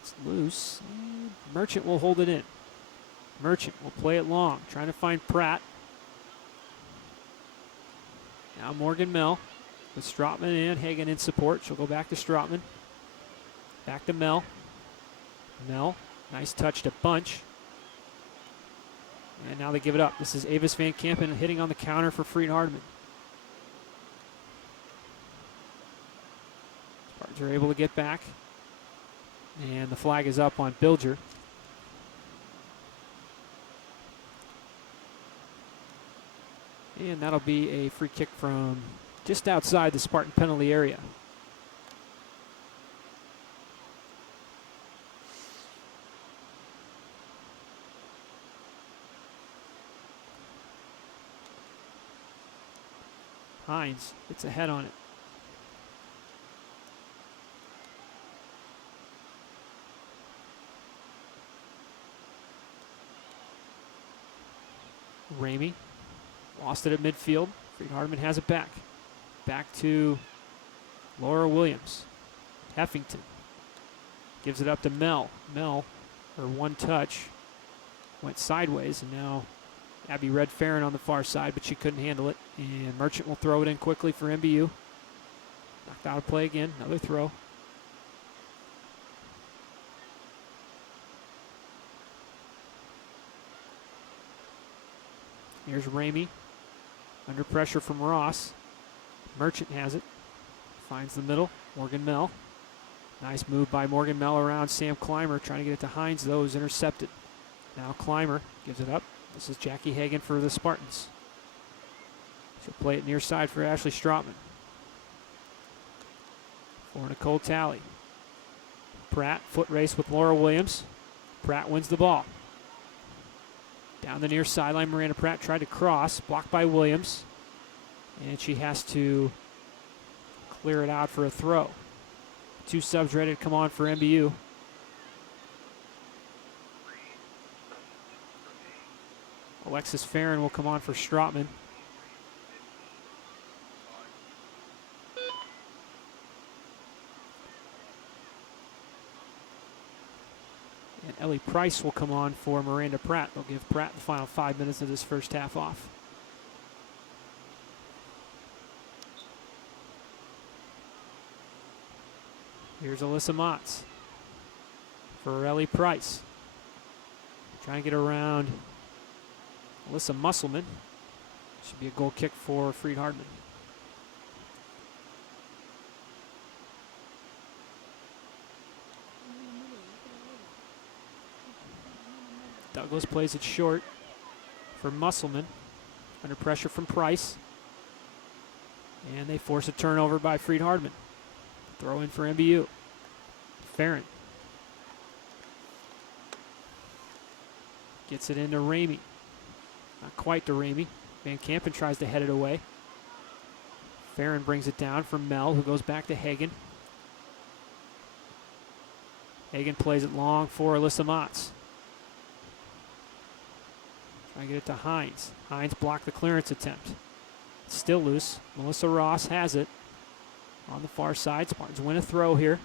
It's loose. And Merchant will hold it in. Merchant will play it long. Trying to find Pratt. Now Morgan Mell with Strautman and Hagen in support. She'll go back to Strautman. Back to Mell. Mell, nice touch to Bunch. And now they give it up. This is Avis Van Kampen hitting on the counter for Freed Hardman. Spartans are able to get back. And the flag is up on Bilger. And that'll be a free kick from just outside the Spartan penalty area. Hines gets a head on it. Ramey lost it at midfield. Freed Hardman has it back. Back to Laura Williams. Heffington. Gives it up to Mel. Mel, her one touch, went sideways, and now Abby Red-Farron on the far side, but she couldn't handle it. And Merchant will throw it in quickly for MBU. Knocked out of play again. Another throw. Here's Ramey. Under pressure from Ross. Merchant has it. Finds the middle. Morgan Mell. Nice move by Morgan Mell around Sam Clymer, trying to get it to Hines, though, is intercepted. Now Clymer gives it up. This is Jackie Hagan for the Spartans. She'll play it near side for Ashley Strautman. For Nicole Talley. Pratt, foot race with Laura Williams. Pratt wins the ball. Down the near sideline, Miranda Pratt tried to cross, blocked by Williams. And she has to clear it out for a throw. Two subs ready to come on for MBU. Alexis Farron will come on for Strautman. And Ellie Price will come on for Miranda Pratt. They'll give Pratt the final 5 minutes of this first half off. Here's Alyssa Motz for Ellie Price. Trying to get around Alyssa Musselman. Should be a goal kick for Freed Hardman. Douglas plays it short for Musselman. Under pressure from Price. And they force a turnover by Freed Hardman. Throw in for MBU. Farron. Gets it into Ramey. Not quite to Ramey. Van Kampen tries to head it away. Farron brings it down for Mel, who goes back to Hagan. Hagan plays it long for Alyssa Motz. Try to get it to Hines. Hines blocked the clearance attempt. It's still loose. Melissa Ross has it. On the far side, Spartans win a throw here.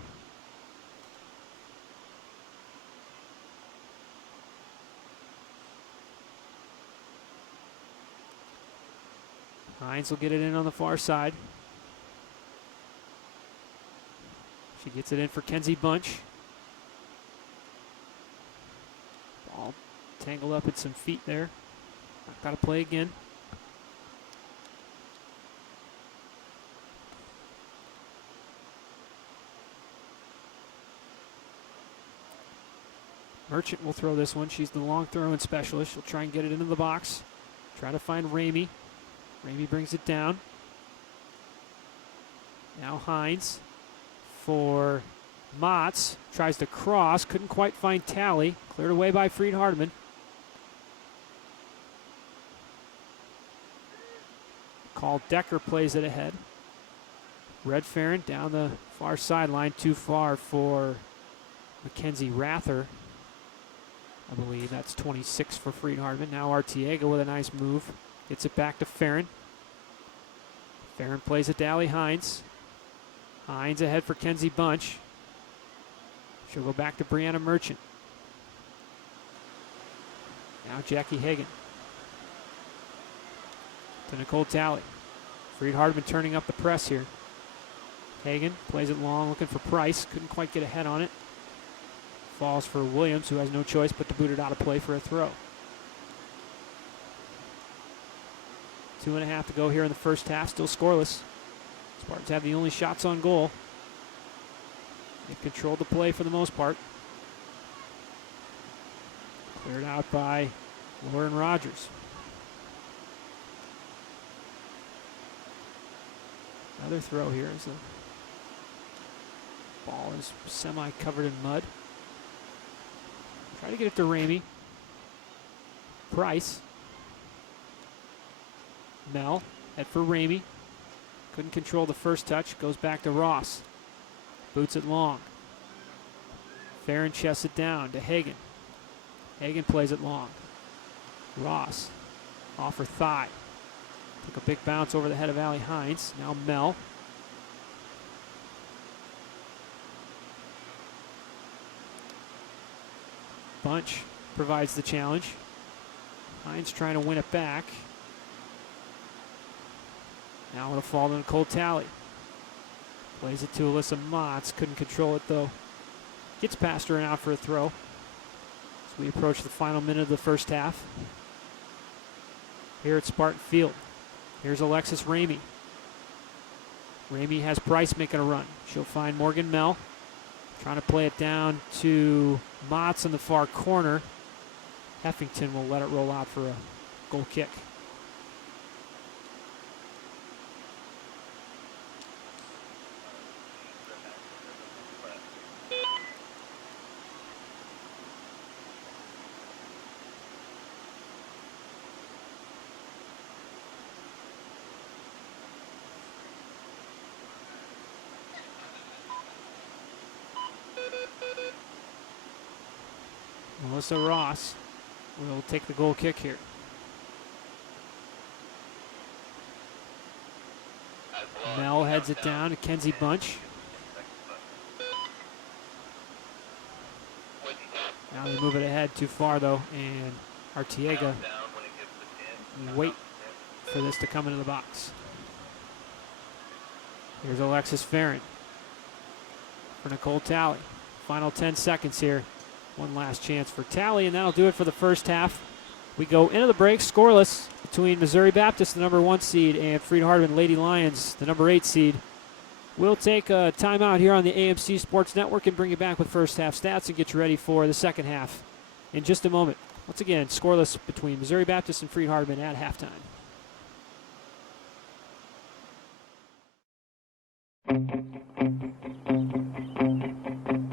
Hines will get it in on the far side. She gets it in for Kenzie Bunch. Ball tangled up at some feet there. Got to play again. Merchant will throw this one. She's the long throwing specialist. She'll try and get it into the box. Try to find Ramey. Ramey brings it down. Now Hines for Motz. Tries to cross. Couldn't quite find Talley. Cleared away by Freed Hardman. McCall Decker plays it ahead. Red-Farron down the far sideline. Too far for Mackenzie Rather. I believe that's 26 for Freed Hardman. Now Artiega with a nice move. Gets it back to Farron. Farron plays it to Allie Hines. Hines ahead for Kenzie Bunch. She'll go back to Brianna Merchant. Now Jackie Hagan. To Nicole Talley. Freed Hardman turning up the press here. Hagan plays it long, looking for Price. Couldn't quite get a head on it. Falls for Williams, who has no choice but to boot it out of play for a throw. 2.5 to go here in the first half, still scoreless. Spartans have the only shots on goal. They've controlled the play for the most part. Cleared out by Lauren Rogers. Another throw here as the ball is semi-covered in mud. Try to get it to Ramey. Price. Mel, head for Ramey. Couldn't control the first touch. Goes back to Ross. Boots it long. Farron chests it down to Hagan. Hagan plays it long. Ross off her thigh. Took a big bounce over the head of Allie Hines. Now Mel. Bunch provides the challenge. Hines trying to win it back. Now it'll fall to Nicole Talley. Plays it to Alyssa Motts. Couldn't control it though. Gets past her and out for a throw. As we approach the final minute of the first half. Here at Spartan Field. Here's Alexis Ramey. Ramey has Price making a run. She'll find Morgan Mell. Trying to play it down to Motts in the far corner. Heffington will let it roll out for a goal kick. Melissa Ross will take the goal kick here. Mel heads it down to Kenzie Bunch. Now they move it ahead too far though, and Artiega wait for this to come into the box. Here's Alexis Farron for Nicole Talley. Final 10 seconds here. One last chance for Talley, and that'll do it for the first half. We go into the break scoreless between Missouri Baptist, the number 1 seed, and Freed-Hardeman Lady Lions, the number 8 seed. We'll take a timeout here on the AMC Sports Network and bring you back with first half stats and get you ready for the second half in just a moment. Once again, scoreless between Missouri Baptist and Freed-Hardeman at halftime.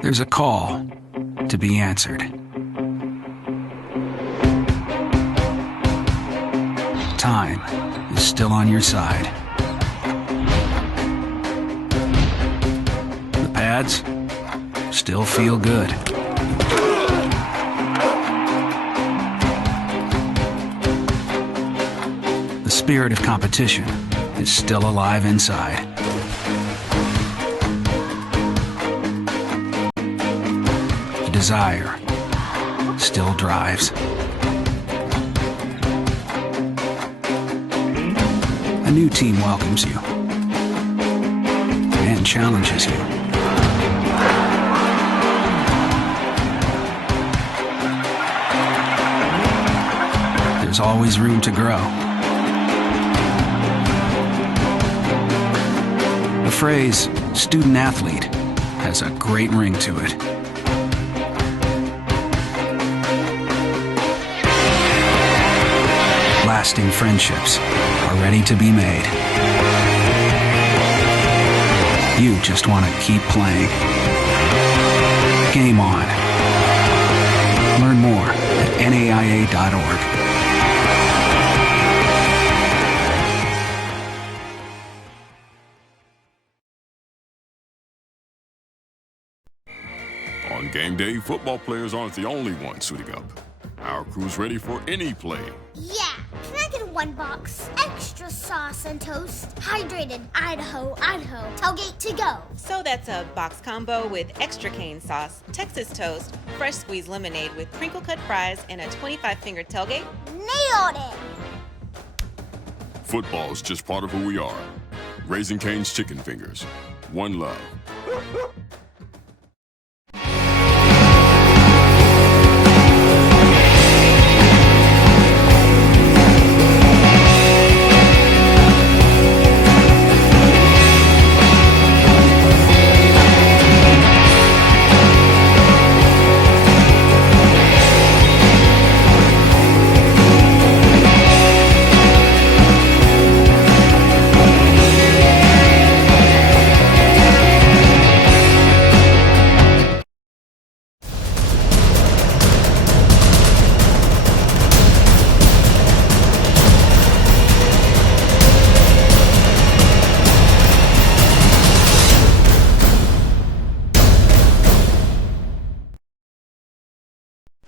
There's a call to be answered. Time is still on your side. The pads still feel good. The spirit of competition is still alive inside. Desire still drives. A new team welcomes you and challenges you. There's always room to grow. The phrase student athlete has a great ring to it. Lasting friendships are ready to be made. You just want to keep playing. Game on. Learn more at naia.org. On game day, football players aren't the only ones suiting up. Our crew's ready for any play. Yeah, can I get 1 box? Extra sauce and toast. Hydrated Idaho, tailgate to go. So that's a box combo with extra cane sauce, Texas toast, fresh squeezed lemonade with crinkle cut fries, and a 25-finger tailgate? Nailed it! Football's just part of who we are. Raising Cane's Chicken Fingers. One love.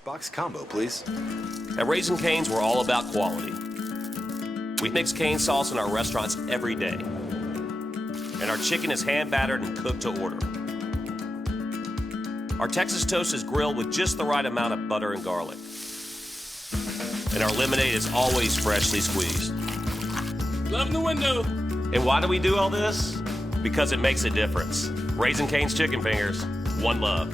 Box combo, please. At Raising Cane's, we're all about quality. We mix cane sauce in our restaurants every day. And our chicken is hand battered and cooked to order. Our Texas toast is grilled with just the right amount of butter and garlic. And our lemonade is always freshly squeezed. Love the window. And why do we do all this? Because it makes a difference. Raising Cane's Chicken Fingers, one love.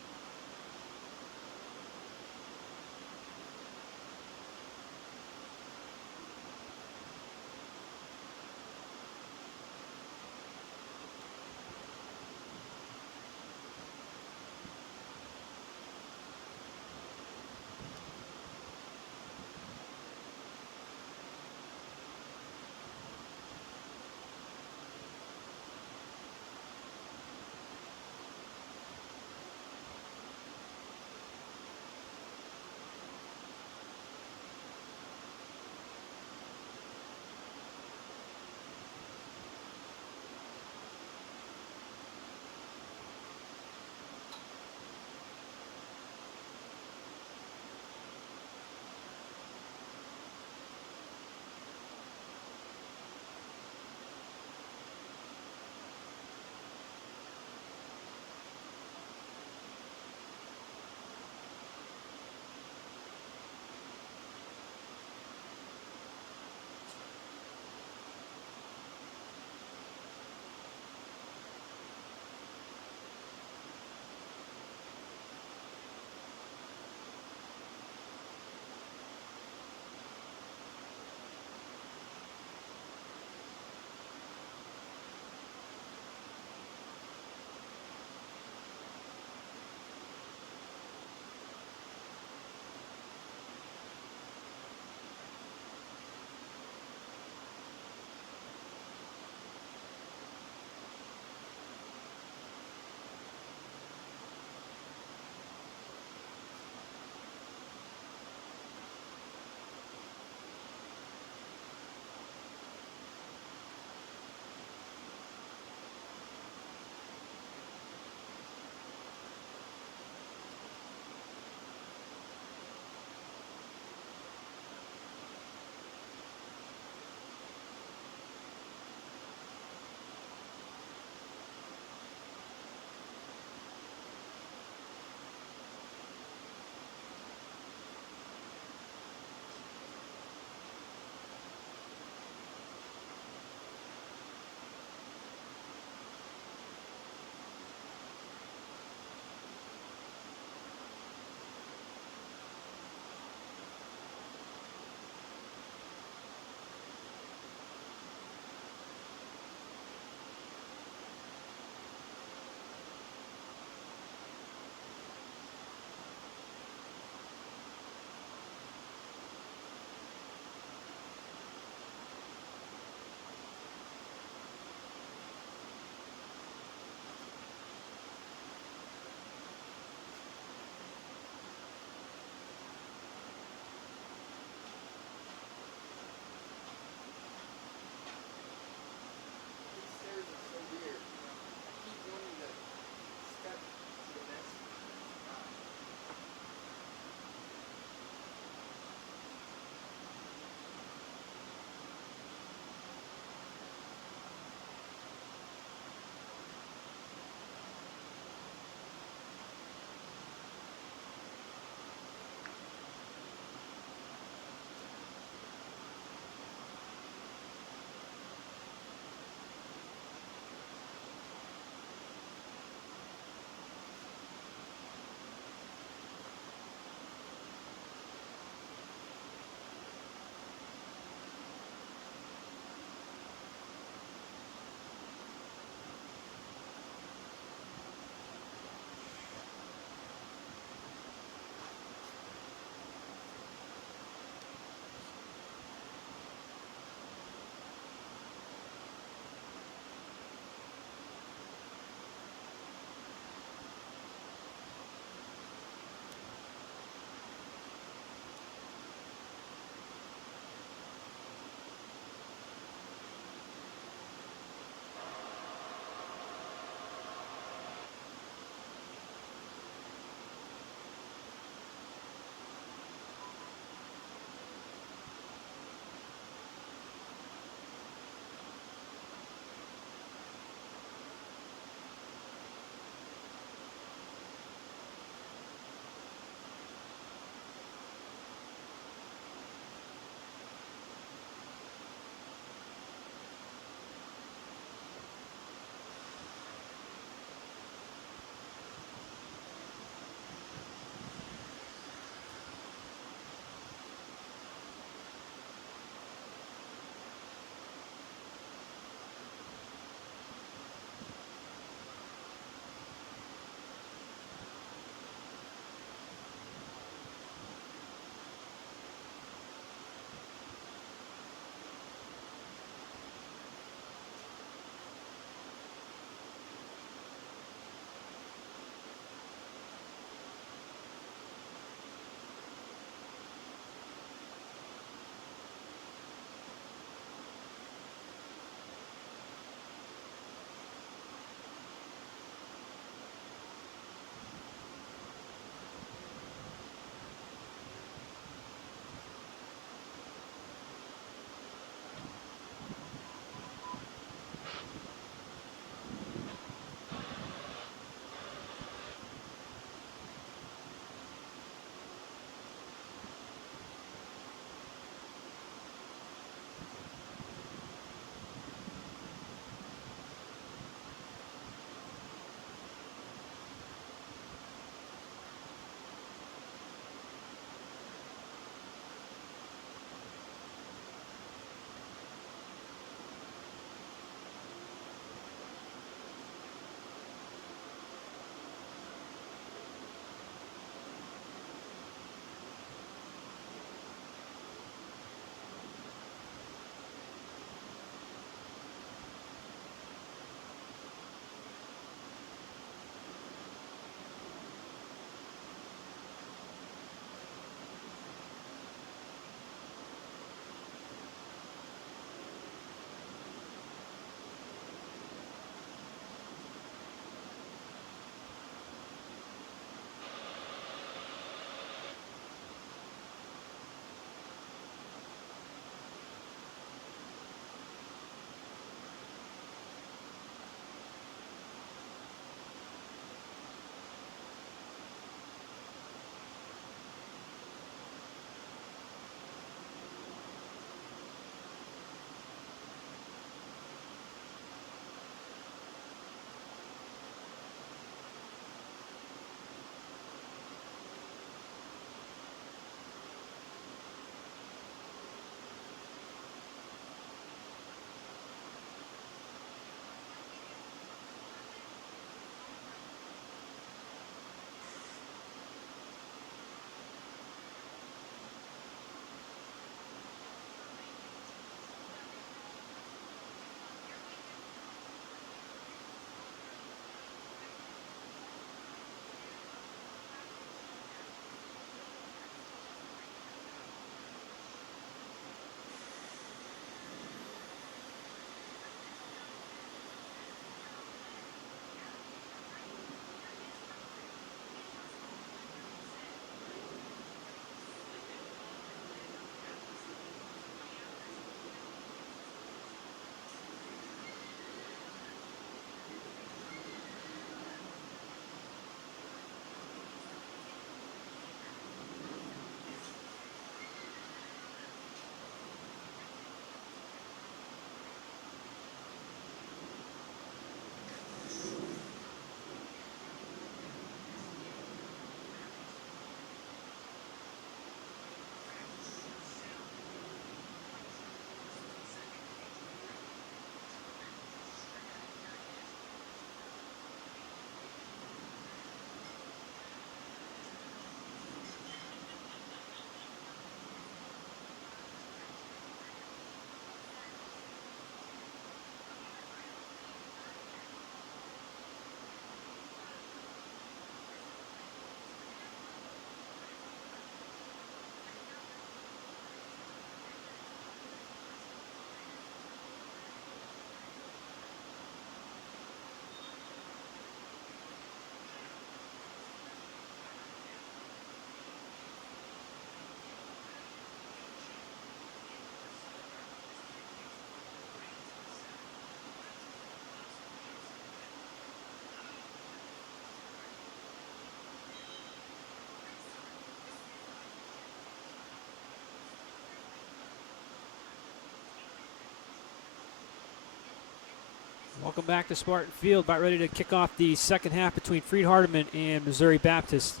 Welcome back to Spartan Field. About ready to kick off the second half between Freed-Hardeman and Missouri Baptist.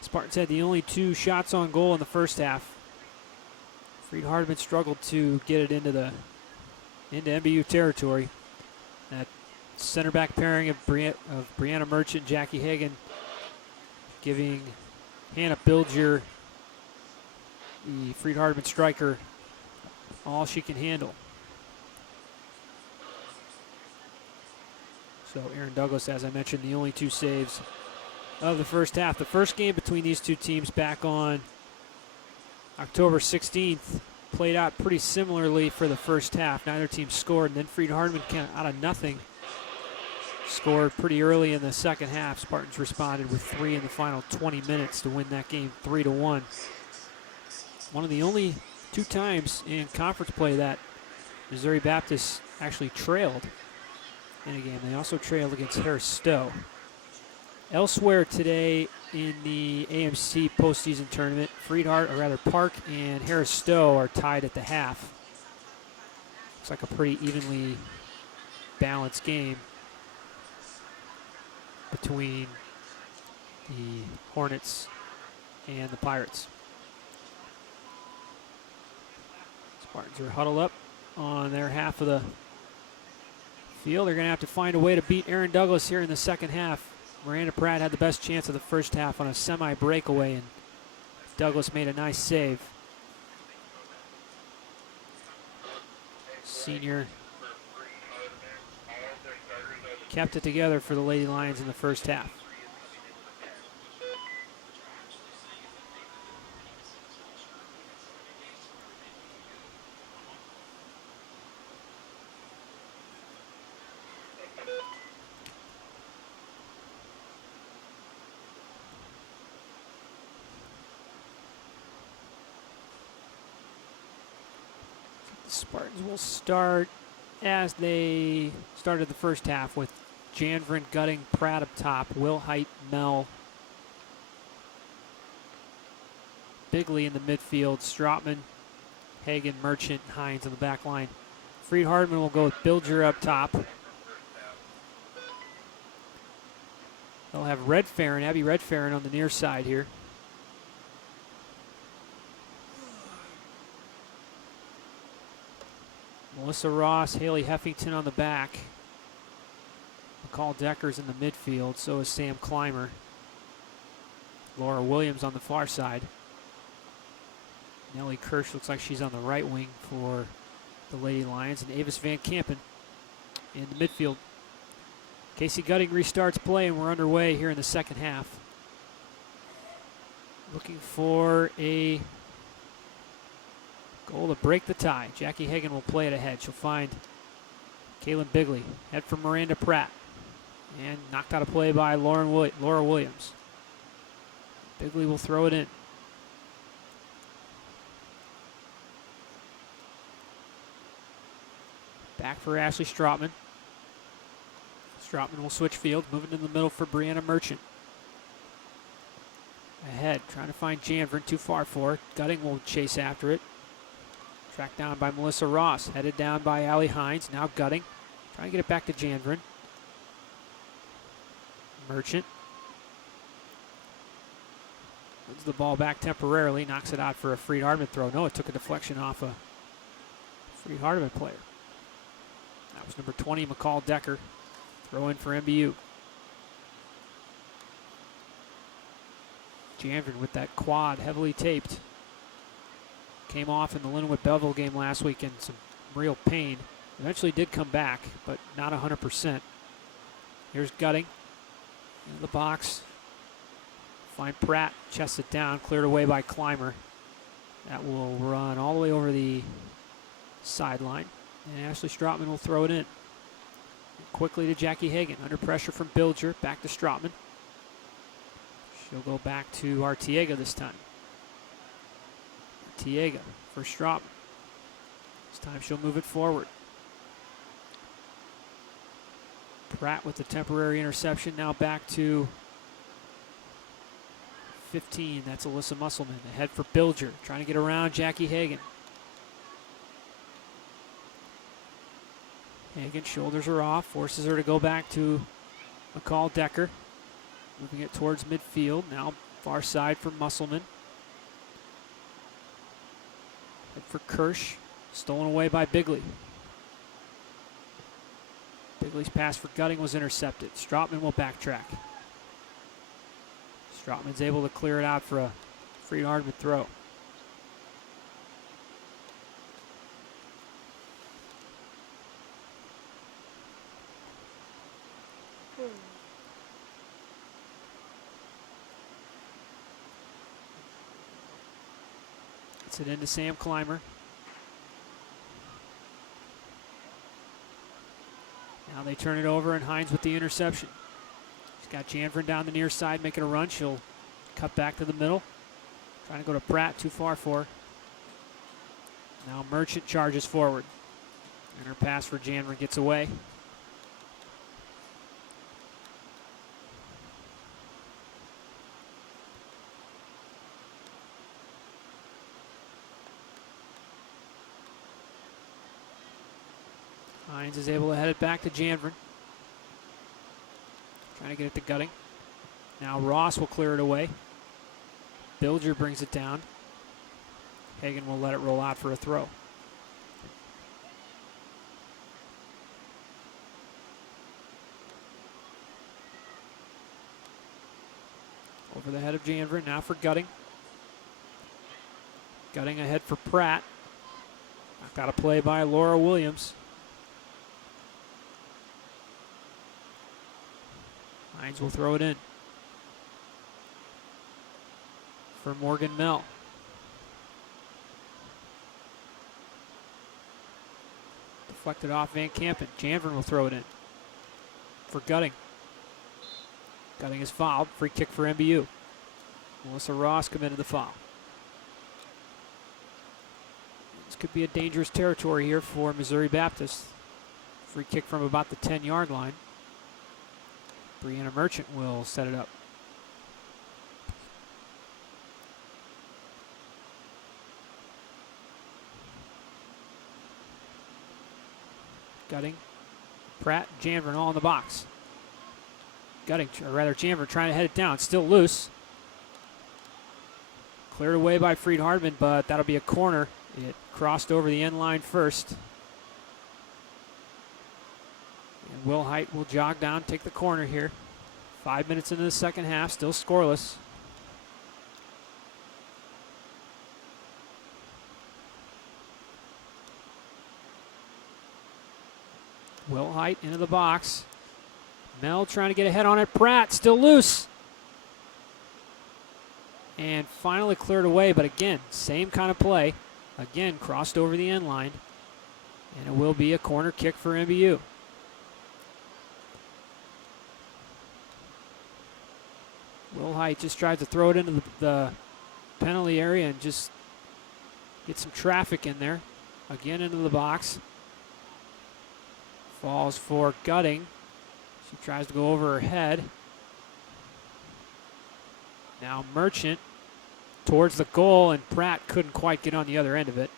Spartans had the only 2 shots on goal in the first half. Freed-Hardeman struggled to get it into MBU territory. That center back pairing of Brianna Merchant and Jackie Hagan giving Hannah Bilger, the Freed-Hardeman striker, all she can handle. So Aaron Douglas, as I mentioned, the only 2 saves of the first half. The first game between these 2 teams back on October 16th played out pretty similarly for the first half. Neither team scored, and then Freed-Hardeman kind of out of nothing scored pretty early in the second half. Spartans responded with 3 in the final 20 minutes to win that game 3-1. One of the only 2 times in conference play that Missouri Baptist actually trailed in a game. They also trailed against Harris Stowe. Elsewhere today in the AMC postseason tournament, Park and Harris Stowe are tied at the half. Looks like a pretty evenly balanced game between the Hornets and the Pirates. Spartans are huddled up on their half of the field. They're going to have to find a way to beat Aaron Douglas here in the second half. Miranda Pratt had the best chance of the first half on a semi-breakaway, and Douglas made a nice save. Senior kept it together for the Lady Lions in the first half. Spartans will start as they started the first half with Janvrin, Gutting, Pratt up top, Wilhite, Mell, Bigley in the midfield, Strautman, Hagan, Merchant, Hines on the back line. Freed-Hardeman will go with Bilger up top. They'll have Abby Redfarron on the near side here. Melissa Ross, Haley Heffington on the back. McCall Decker's in the midfield, so is Sam Clymer. Laura Williams on the far side. Nellie Kirsch looks like she's on the right wing for the Lady Lions, and Avis Van Kampen in the midfield. Casey Gutting restarts play, and we're underway here in the second half. Looking for a goal to break the tie. Jackie Hagan will play it ahead. She'll find Kaylin Bigley. Head for Miranda Pratt. And knocked out of play by Laura Williams. Bigley will throw it in. Back for Ashley Strautman. Strautman will switch field, moving in the middle for Brianna Merchant. Ahead, trying to find Janvrin, too far for it. Gutting will chase after it. Tracked down by Melissa Ross, headed down by Allie Hines. Now Gutting, trying to get it back to Janvrin. Merchant wins the ball back temporarily, knocks it out for a Freed-Hardeman throw. No, it took a deflection off a Freed-Hardeman player. That was number 20, McCall Decker. Throw in for MBU. Janvrin with that quad heavily taped. Came off in the Linwood Belleville game last week in some real pain. Eventually did come back, but not 100%. Here's Gutting in the box. Find Pratt, chests it down, cleared away by Clymer. That will run all the way over the sideline. And Ashley Strautman will throw it in. Quickly to Jackie Hagan. Under pressure from Bilger. Back to Strautman. She'll go back to Artiega this time. Artiega for Strautman. This time she'll move it forward. Pratt with the temporary interception. Now back to 15. That's Alyssa Musselman. Ahead for Bilger. Trying to get around Jackie Hagan. Hagen, shoulders are off, forces her to go back to McCall Decker. Moving it towards midfield. Now far side for Musselman. Head for Kirsch. Stolen away by Bigley. Bigley's pass for Gutting was intercepted. Strautman will backtrack. Strautman's able to clear it out for a Freed-Hardman throw. It's it into Sam Clymer. Now they turn it over, and Hines with the interception. He's got Janvrin down the near side making a run. She'll cut back to the middle. Trying to go to Pratt, too far for her. Now Merchant charges forward. And her pass for Janvrin gets away. Hines is able to head it back to Janvrin. Trying to get it to Gutting. Now Ross will clear it away. Bilger brings it down. Hagen will let it roll out for a throw. Over the head of Janvrin, now for Gutting. Gutting ahead for Pratt. Got a play by Laura Williams. Hines will throw it in for Morgan Mell. Deflected off Van Kampen. Janvrin will throw it in for Gutting. Gutting is fouled. Free kick for MBU. Melissa Ross committed the foul. This could be a dangerous territory here for Missouri Baptist. Free kick from about the 10-yard line. Brianna Merchant will set it up. Gutting, Pratt, Janvrin all in the box. Gutting, or rather Janvrin trying to head it down. Still loose. Cleared away by Freed-Hardman, but that'll be a corner. It crossed over the end line first. And Will Height will jog down, take the corner here. 5 minutes into the second half, still scoreless. Will Height into the box. Mel trying to get ahead on it. Pratt still loose. And finally cleared away, but again, same kind of play. Again, crossed over the end line. And it will be a corner kick for MBU. Will Height just tries to throw it into the penalty area and just get some traffic in there. Again into the box. Falls for Gutting. She tries to go over her head. Now Merchant towards the goal, and Pratt couldn't quite get on the other end of it.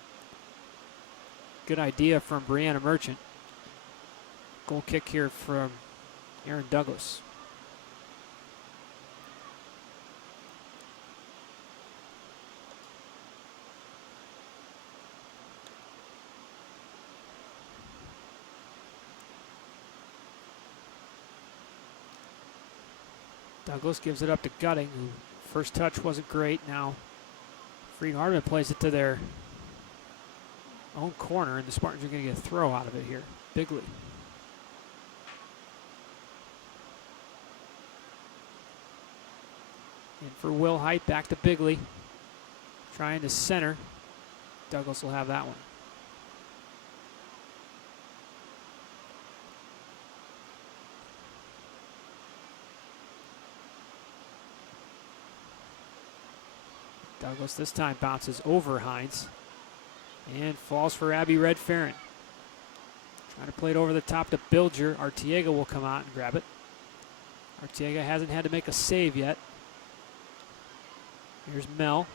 Good idea from Brianna Merchant. Goal kick here from Aaron Douglas. Douglas gives it up to Gutting, who first touch wasn't great. Now Freed-Hardman plays it to their own corner, and the Spartans are going to get a throw out of it here. Bigley. And for Will Height, back to Bigley. Trying to center. Douglas will have that one. Douglas this time bounces over Hines and falls for Abby Red-Farron. Trying to play it over the top to Bilger. Artiega will come out and grab it. Artiega hasn't had to make a save yet. Here's Mel.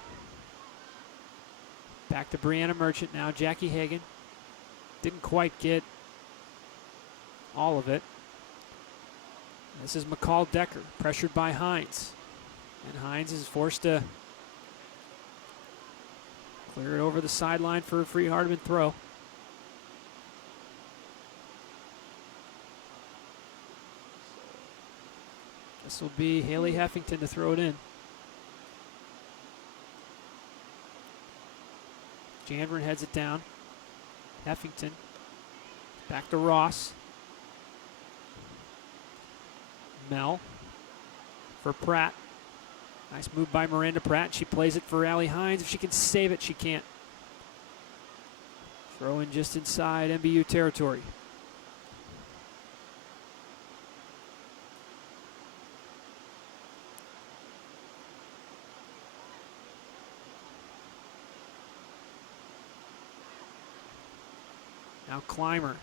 Back to Brianna Merchant now. Jackie Hagen. Didn't quite get all of it. This is McCall Decker, pressured by Hines. And Hines is forced to clear it over the sideline for a Freed-Hardeman throw. This will be Haley Heffington to throw it in. Janvrin heads it down. Heffington. Back to Ross. Mel for Pratt. Nice move by Miranda Pratt. She plays it for Allie Hines. If she can save it, she can't. Throw in just inside MBU territory. Now Clymer.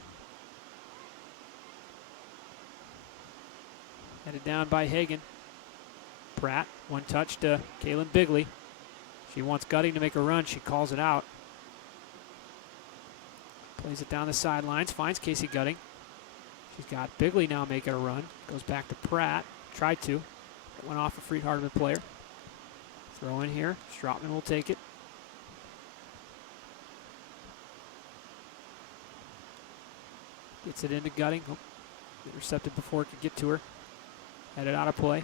Headed down by Hagan. Pratt, one touch to Kaylin Bigley. She wants Gutting to make a run. She calls it out. Plays it down the sidelines. Finds Casey Gutting. She's got Bigley now making a run. Goes back to Pratt. Tried to. It went off a Freed-Hardeman player. Throw in here. Strautman will take it. Gets it into Gutting. Oh, intercepted before it could get to her. Headed out of play.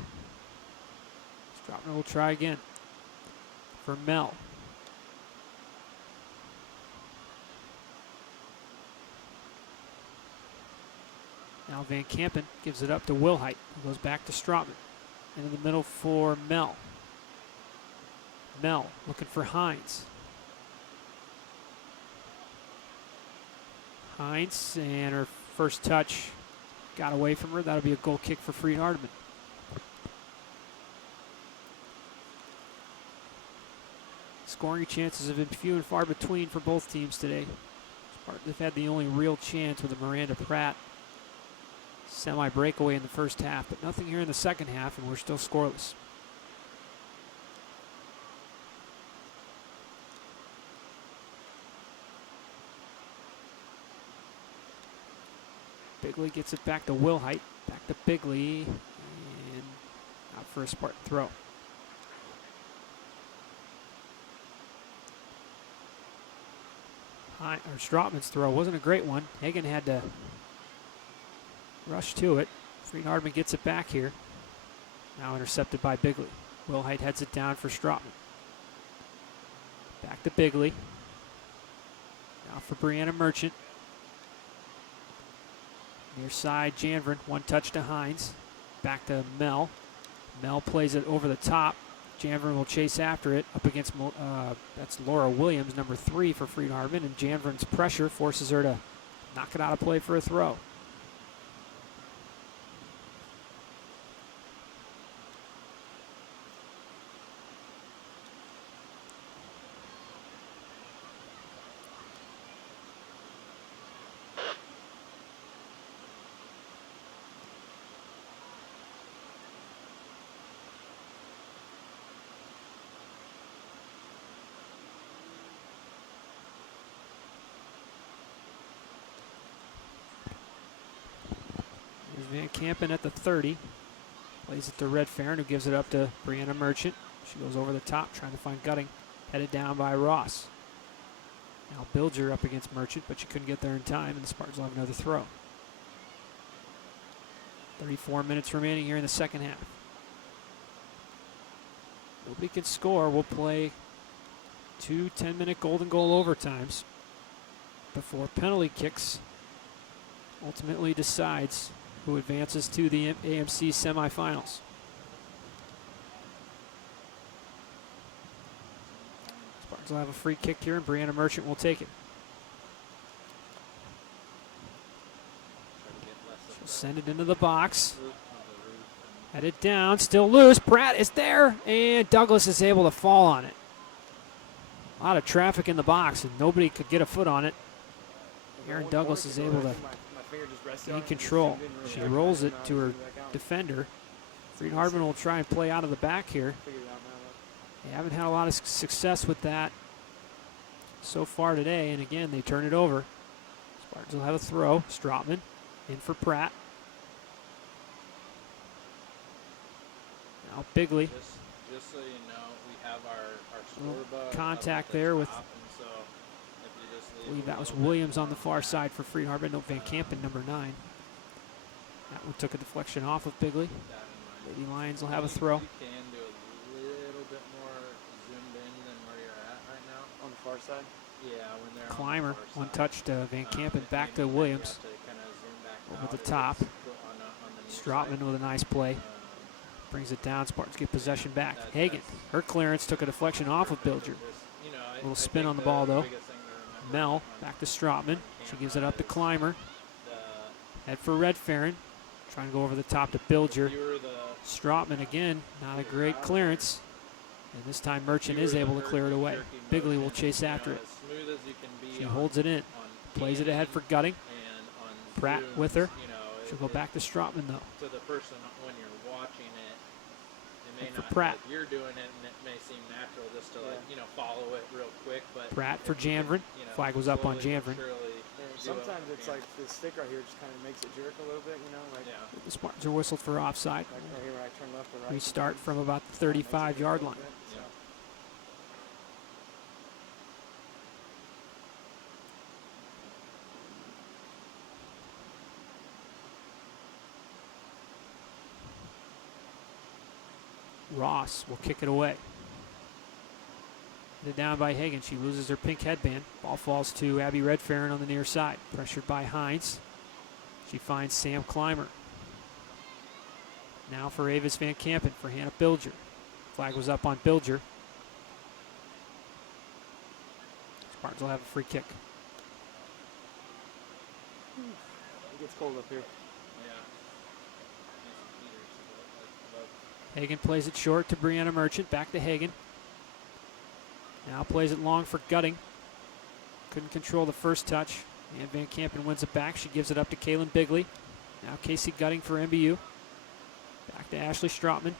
Strautman will try again. For Mel. Now Van Kampen gives it up to Wilhite. He goes back to Strautman. And in the middle for Mel. Mel looking for Hines. Hines, and her first touch got away from her. That'll be a goal kick for Freed-Hardeman. Scoring chances have been few and far between for both teams today. They've had the only real chance with a Miranda Pratt semi-breakaway in the first half, but nothing here in the second half, and we're still scoreless. Bigley gets it back to Wilhite, back to Bigley, and out for a Spartan throw. Strautman's throw wasn't a great one. Hagan had to rush to it. Freed-Hardeman gets it back here. Now intercepted by Bigley. Wilhite heads it down for Strautman. Back to Bigley. Now for Brianna Merchant. Near side, Janvrin, one touch to Hines. Back to Mel. Mel plays it over the top. Janvrin will chase after it up against, that's Laura Williams, number 3 for Freed-Hardeman, and Janvrin's pressure forces her to knock it out of play for a throw. Van Kampen at the 30. Plays it to Red Farron, who gives it up to Brianna Merchant. She goes over the top, trying to find Gutting. Headed down by Ross. Now Bilger up against Merchant, but she couldn't get there in time, and the Spartans will have another throw. 34 minutes remaining here in the second half. Nobody can score. We'll play 2 10-minute golden goal overtimes before penalty kicks ultimately decides who advances to the AMC semifinals. Spartans will have a free kick here, and Brianna Merchant will take it. She'll send it into the box. Headed down, still loose. Pratt is there, and Douglas is able to fall on it. A lot of traffic in the box, and nobody could get a foot on it. Aaron Douglas is able to gain control. She rolls it to her defender. Freed-Hardeman will try and play out of the back here. They haven't had a lot of success with that so far today, and again, they turn it over. Spartans will have a throw. Strautman In for Pratt. Now Bigley. Just so you know, we have our scorebook Contact up at the there with, top, and so if you just I leave believe a that was little bit Williams on more the far back, side for Freed Harbor. No, Van Campen, number 9. That one took a deflection off of Bigley. keep that in mind. Lady Lions will have a throw. You can do a little bit more zoomed in than where you're at right now. On the far side? Yeah, when they're Climber, on the far side. untouched Van Campen, It back may to mean that Williams. you have to kinda zoom back Over out the if top. it's on the near Stratman side. with a nice play. Brings it down. Spartans get possession back. That's- Hagen, her clearance took a deflection off of Bilger. Just, you know, I Little think spin on the ball, though. biggest thing to remember Mel, on back to Stratman. She gives it up to camera is Climber. the- Head for Redfarron. Trying to go over the top to Bilger. fewer the Stratman again, not a great clearance. And this time Merchant is able to clear it away. jerky Bigley will motion, chase you know, after it. as smooth as you can be She on- holds it in. on Plays it ahead for panning Gutting. and on Pratt zooms, with her. you know, She'll go back to Stratman though. to the person when you're watching it may For not Pratt. like you're doing it, and it may seem natural just to like follow it real quick. But Pratt for if you can, Janvrin. Flag was up on slowly but Janvrin. surely do it Sometimes with it's your like the stick right here just kind of makes it jerk a little bit, you know, like, yeah. The Spartans are whistled for offside. like right here when I turn left or right. We start from about the sometimes it makes it 35-yard jerk a line. little bit, so. Ross will kick it away. Hit down by Hagen. She loses her pink headband. Ball falls to Abby Redfarron on the near side. Pressured by Hines. She finds Sam Climber. Now for Avis Van Campen for Hannah Bilger. Flag was up on Bilger. Spartans will have a free kick. It gets cold up here. Hagen plays it short to Brianna Merchant. Back to Hagen. Now plays it long for Gutting. Couldn't control the first touch. And Van Campen wins it back. She gives it up to Kaylin Bigley. Now Casey Gutting for MBU. Back to Ashley Stratman.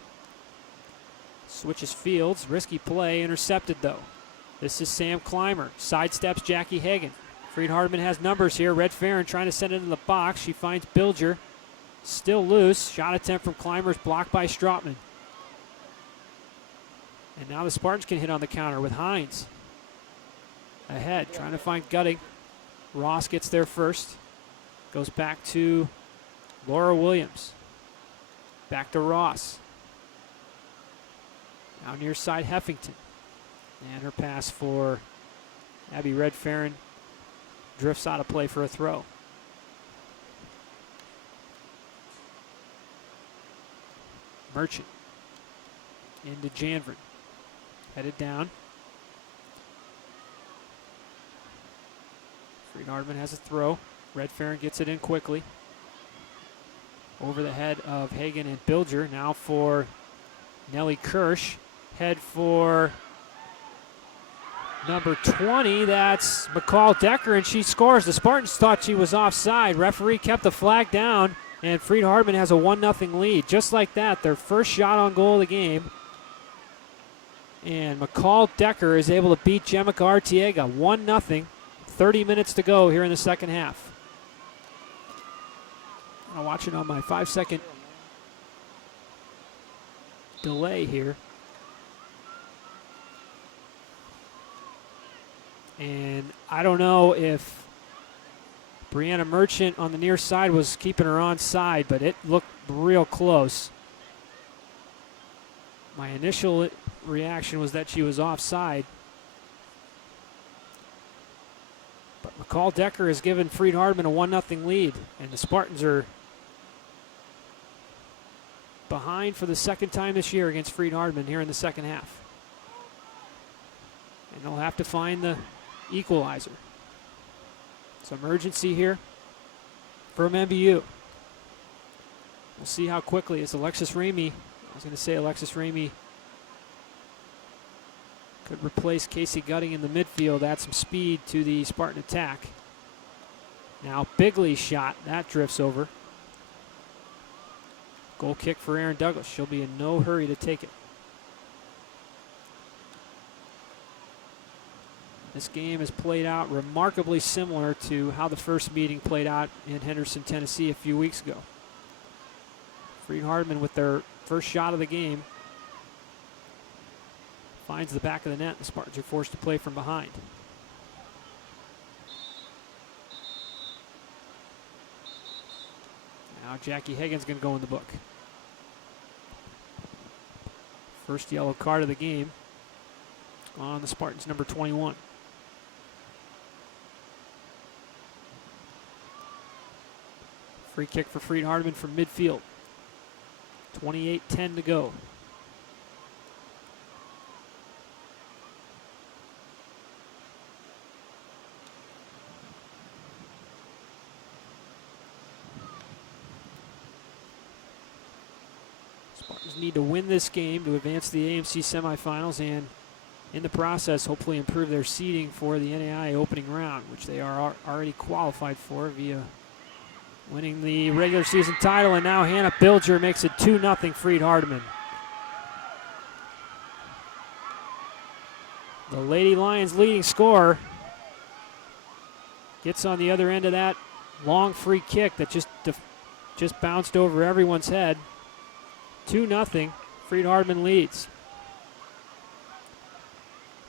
Switches fields. Risky play. Intercepted though. This is Sam Climber. Sidesteps Jackie Hagen. Freed Hardman has numbers here. Redfarron trying to send it into the box. She finds Bilger. Still loose. Shot attempt from Climber's blocked by Stratman. And now the Spartans can hit on the counter with Hines. Ahead, trying to find Gutting. Ross gets there first. Goes back to Laura Williams. Back to Ross. Now near side Heffington. And her pass for Abby Redfarron drifts out of play for a throw. Merchant into Janvrin. Headed down. Freed Hardman has a throw. Redfarron gets it in quickly. Over the head of Hagen and Bilger. Now for Nellie Kirsch. Head for number 20. That's McCall Decker, and she scores. The Spartans thought she was offside. Referee kept the flag down, and Freed Hardman has a 1-0 lead. Just like that, their first shot on goal of the game. And McCall Decker is able to beat Jemica Artiega 1-0. 30 minutes to go here in the second half. I'm watching on my 5-second delay here. And I don't know if Brianna Merchant on the near side was keeping her on side, but it looked real close. My initial reaction was that she was offside. But McCall Decker has given Freed Hardman a 1-0 lead, and the Spartans are behind for the second time this year against Freed Hardman here in the second half. And they'll have to find the equalizer. Some urgency here from MBU. We'll see how quickly as Alexis Ramey, I was going to say Alexis Ramey could replace Casey Gutting in the midfield, add some speed to the Spartan attack. Now Bigley's shot, that drifts over. Goal kick for Aaron Douglas. She'll be in no hurry to take it. This game has played out remarkably similar to how the first meeting played out in Henderson, Tennessee a few weeks ago. Freed-Hardeman with their first shot of the game finds the back of the net. The Spartans are forced to play from behind. Now Jackie Hagan's going to go in the book. First yellow card of the game on the Spartans, number 21. Free kick for Freed-Hardeman from midfield. 28-10 to go. Spartans need to win this game to advance to the AMC semifinals and in the process hopefully improve their seeding for the NAI opening round, which they are already qualified for via winning the regular season title. And now Hannah Bilger makes it 2-0 Freed-Hardeman. The Lady Lions leading scorer gets on the other end of that long free kick that just bounced over everyone's head. 2-0, Freed-Hardeman leads.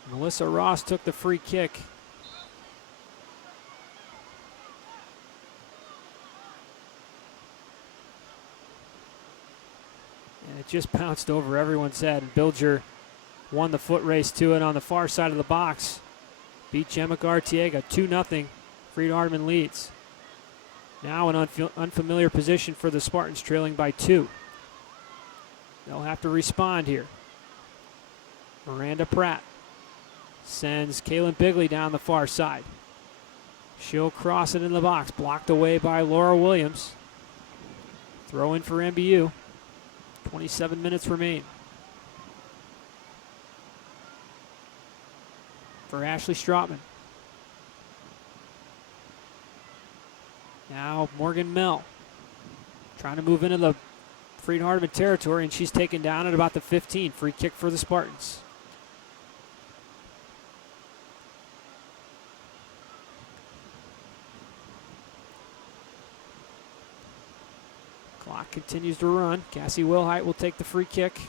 Melissa Ross took the free kick. And it just bounced over everyone's head. And Bilger won the foot race to it on the far side of the box. Beat Gemma Artiega 2-0. Freed-Hardeman leads. Now an unfamiliar position for the Spartans, trailing by 2. They'll have to respond here. Miranda Pratt sends Kaylin Bigley down the far side. She'll cross it in the box, blocked away by Laura Williams. Throw in for MBU. 27 minutes remain. For Ashley Strotman. Now Morgan Mell trying to move into the Freed-Hardeman territory, and she's taken down at about the 15. Free kick for the Spartans. Clock continues to run. Cassie Wilhite will take the free kick.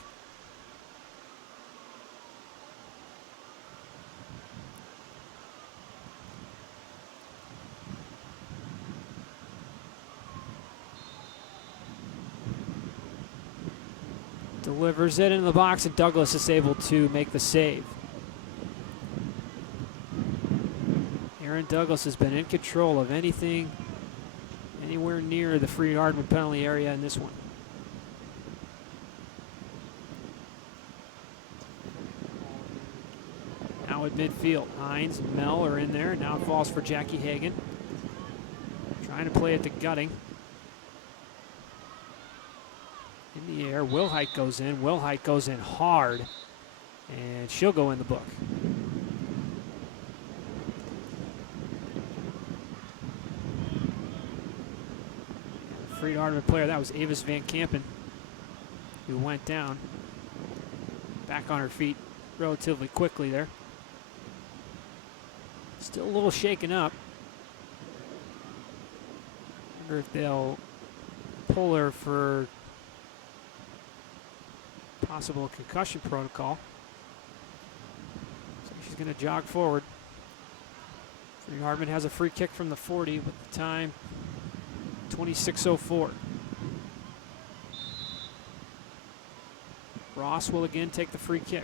Delivers it into the box, and Douglas is able to make the save. Aaron Douglas has been in control of anything anywhere near the Freed-Hardeman penalty area in this one. Now at midfield, Hines and Mell are in there. Now it falls for Jackie Hagan. Trying to play at the gutting. In the air, Wilhite goes in. Wilhite goes in hard, and she'll go in the book. Freed-Hardeman player, that was Avis Van Kampen, who went down. Back on her feet relatively quickly there. Still a little shaken up. Wonder if they'll pull her for possible concussion protocol. So she's going to jog forward. Freed-Hardeman has a free kick from the 40 with the time 26:04. Ross will again take the free kick.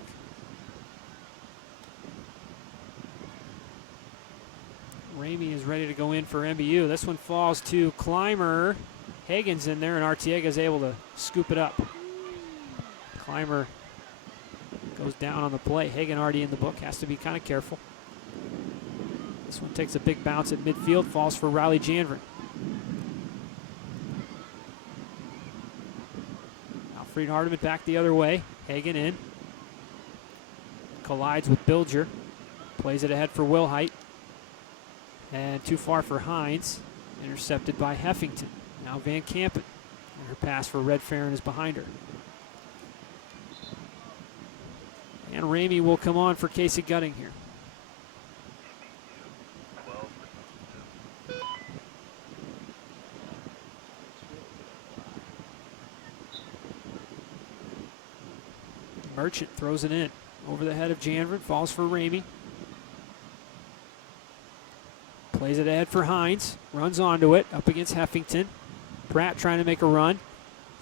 Ramey is ready to go in for MBU. This one falls to Clymer. Hagan's in there, and Artiega is able to scoop it up. Clymer goes down on the play. Hagan already in the book, has to be kind of careful. This one takes a big bounce at midfield, falls for Riley Janvrin. Now Freed-Hardeman back the other way. Hagan in. Collides with Bilger. Plays it ahead for Wilhite. And too far for Hines. Intercepted by Heffington. Now Van Kampen. And her pass for Red Farron is behind her. And Ramey will come on for Casey Gutting here. Merchant throws it in. Over the head of Janvrin, falls for Ramey. Plays it ahead for Hines, runs onto it, up against Heffington. Pratt trying to make a run.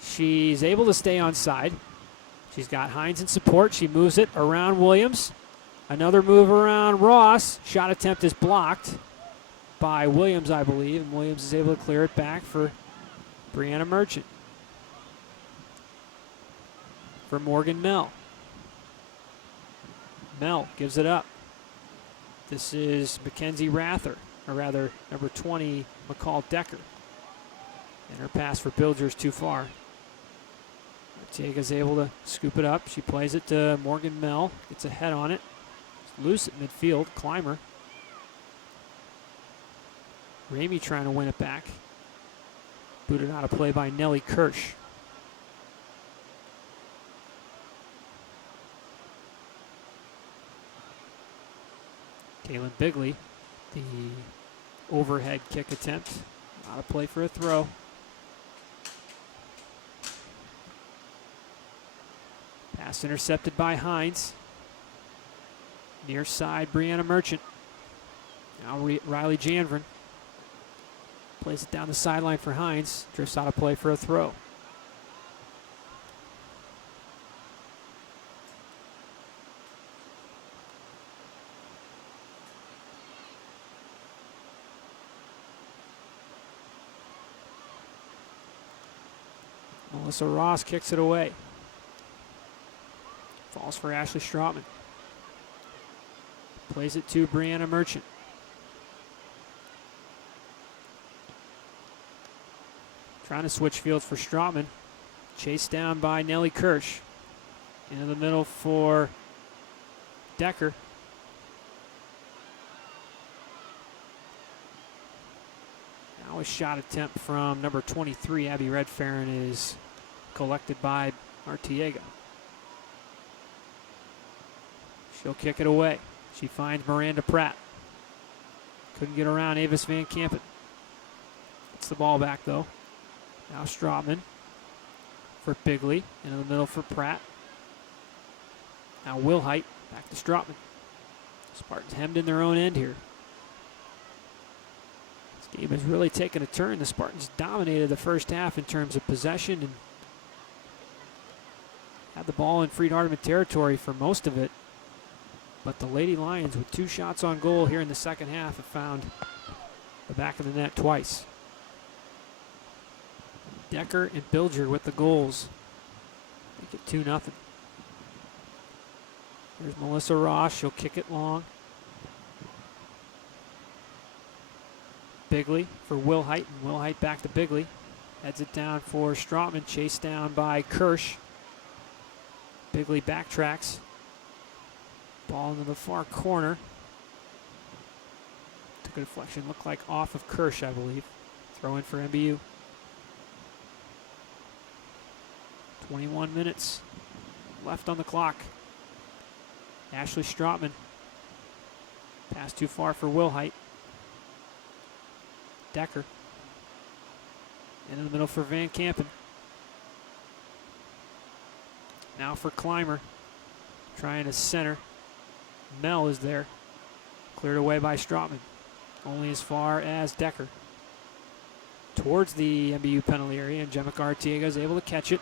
She's able to stay on side. She's got Hines in support. She moves it around Williams. Another move around Ross. Shot attempt is blocked by Williams, I believe, and Williams is able to clear it back for Brianna Merchant. For Morgan Mell. Mell gives it up. This is Mackenzie Rather, or rather number 20, McCall Decker. And her pass for Bilger is too far. Ortega's able to scoop it up. She plays it to Morgan Mell. Gets a head on it. It's loose at midfield. Clymer. Ramey trying to win it back. Booted out of play by Nellie Kirsch. Kaylin Bigley, the overhead kick attempt. Out of play for a throw. Pass intercepted by Hines. Near side, Brianna Merchant. Now Riley Janvrin. Plays it down the sideline for Hines. Drifts out of play for a throw. Melissa Ross kicks it away. Falls for Ashley Strautman. Plays it to Brianna Merchant. Trying to switch fields for Strautman. Chased down by Nellie Kirsch. Into the middle for Decker. Now a shot attempt from number 23, Abby Redfarron, is collected by Artiega. She'll kick it away. She finds Miranda Pratt. Couldn't get around Avis Van Kampen. Gets the ball back though. Now Strautman for Bigley. Into the middle for Pratt. Now Wilhite back to Strautman. Spartans hemmed in their own end here. This game has really taken a turn. The Spartans dominated the first half in terms of possession and had the ball in Freed-Hardeman territory for most of it. But the Lady Lions, with 2 shots on goal here in the second half, have found the back of the net twice. Decker and Bilger with the goals. Make it 2-0. Here's Melissa Ross. She'll kick it long. Bigley for Wilhite, and Wilhite back to Bigley. Heads it down for Strautman, chased down by Kirsch. Bigley backtracks. Ball into the far corner. Took a deflection, looked like off of Kirsch, I believe. Throw in for MBU. 21 minutes left on the clock. Ashley Strautman. Pass too far for Wilhite. Decker. In the middle for Van Kampen. Now for Clymer. Trying to center. Mell is there. Cleared away by Strautman. Only as far as Decker. Towards the MBU penalty area, and Jemmica Artiega is able to catch it.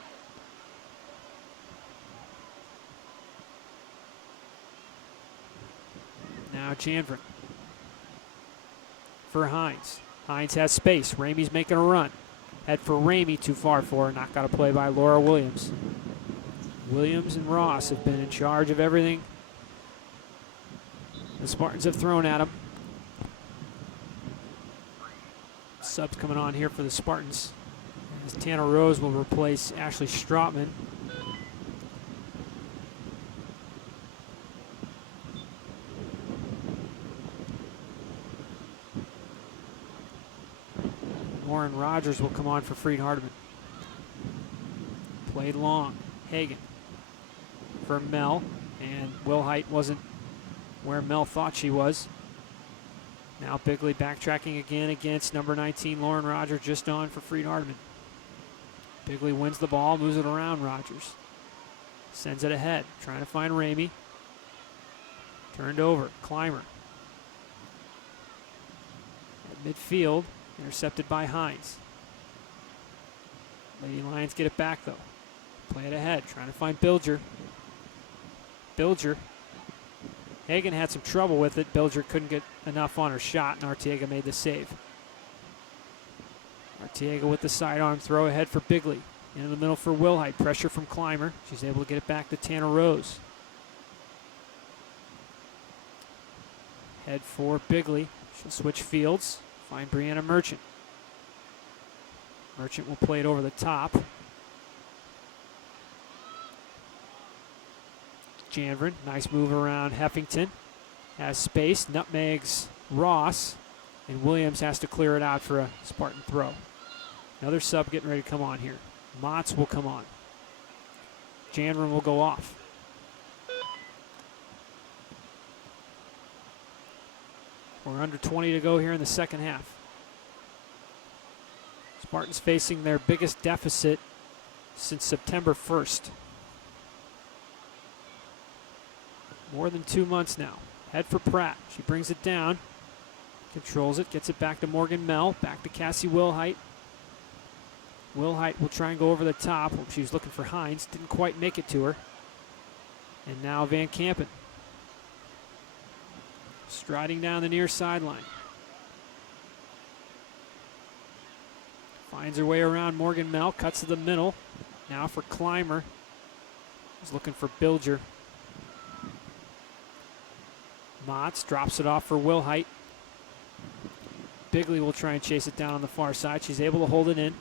Now Janvrin. For Hines. Hines has space. Ramey's making a run. Head for Ramey, too far for her. Knocked out a play by Laura Williams. Williams and Ross have been in charge of everything the Spartans have thrown at them. Subs coming on here for the Spartans, as Tanner Rose will replace Ashley Strautman. Lauren Rogers will come on for Freed-Hardeman. Played long. Hagan for Mell, and Wilhite wasn't where Mell thought she was. Now Bigley backtracking again against number 19, Lauren Rogers, just on for Freed-Hardeman. Bigley wins the ball, moves it around Rogers. Sends it ahead, trying to find Ramey. Turned over, Clymer. At midfield, intercepted by Hines. Lady Lions get it back though. Play it ahead, trying to find Bilger. Bilger. Hagan had some trouble with it. Bilger couldn't get enough on her shot, and Arteaga made the save. Arteaga with the sidearm throw ahead for Bigley. Into the middle for Wilhite. Pressure from Clymer. She's able to get it back to Tanner Rose. Head for Bigley. She'll switch fields. Find Brianna Merchant. Merchant will play it over the top. Janvrin, nice move around Heffington. Has space, nutmegs Ross, and Williams has to clear it out for a Spartan throw. Another sub getting ready to come on here. Motts will come on. Janvrin will go off. We're under 20 to go here in the second half. Spartans facing their biggest deficit since September 1st. More than 2 months now. Head for Pratt. She brings it down. Controls it. Gets it back to Morgan Mell. Back to Cassie Wilhite. Wilhite will try and go over the top. She was looking for Hines. Didn't quite make it to her. And now Van Kampen. Striding down the near sideline. Finds her way around Morgan Mell. Cuts to the middle. Now for Clymer. He's looking for Bilger. Motts drops it off for Wilhite. Bigley will try and chase it down on the far side. She's able to hold it in.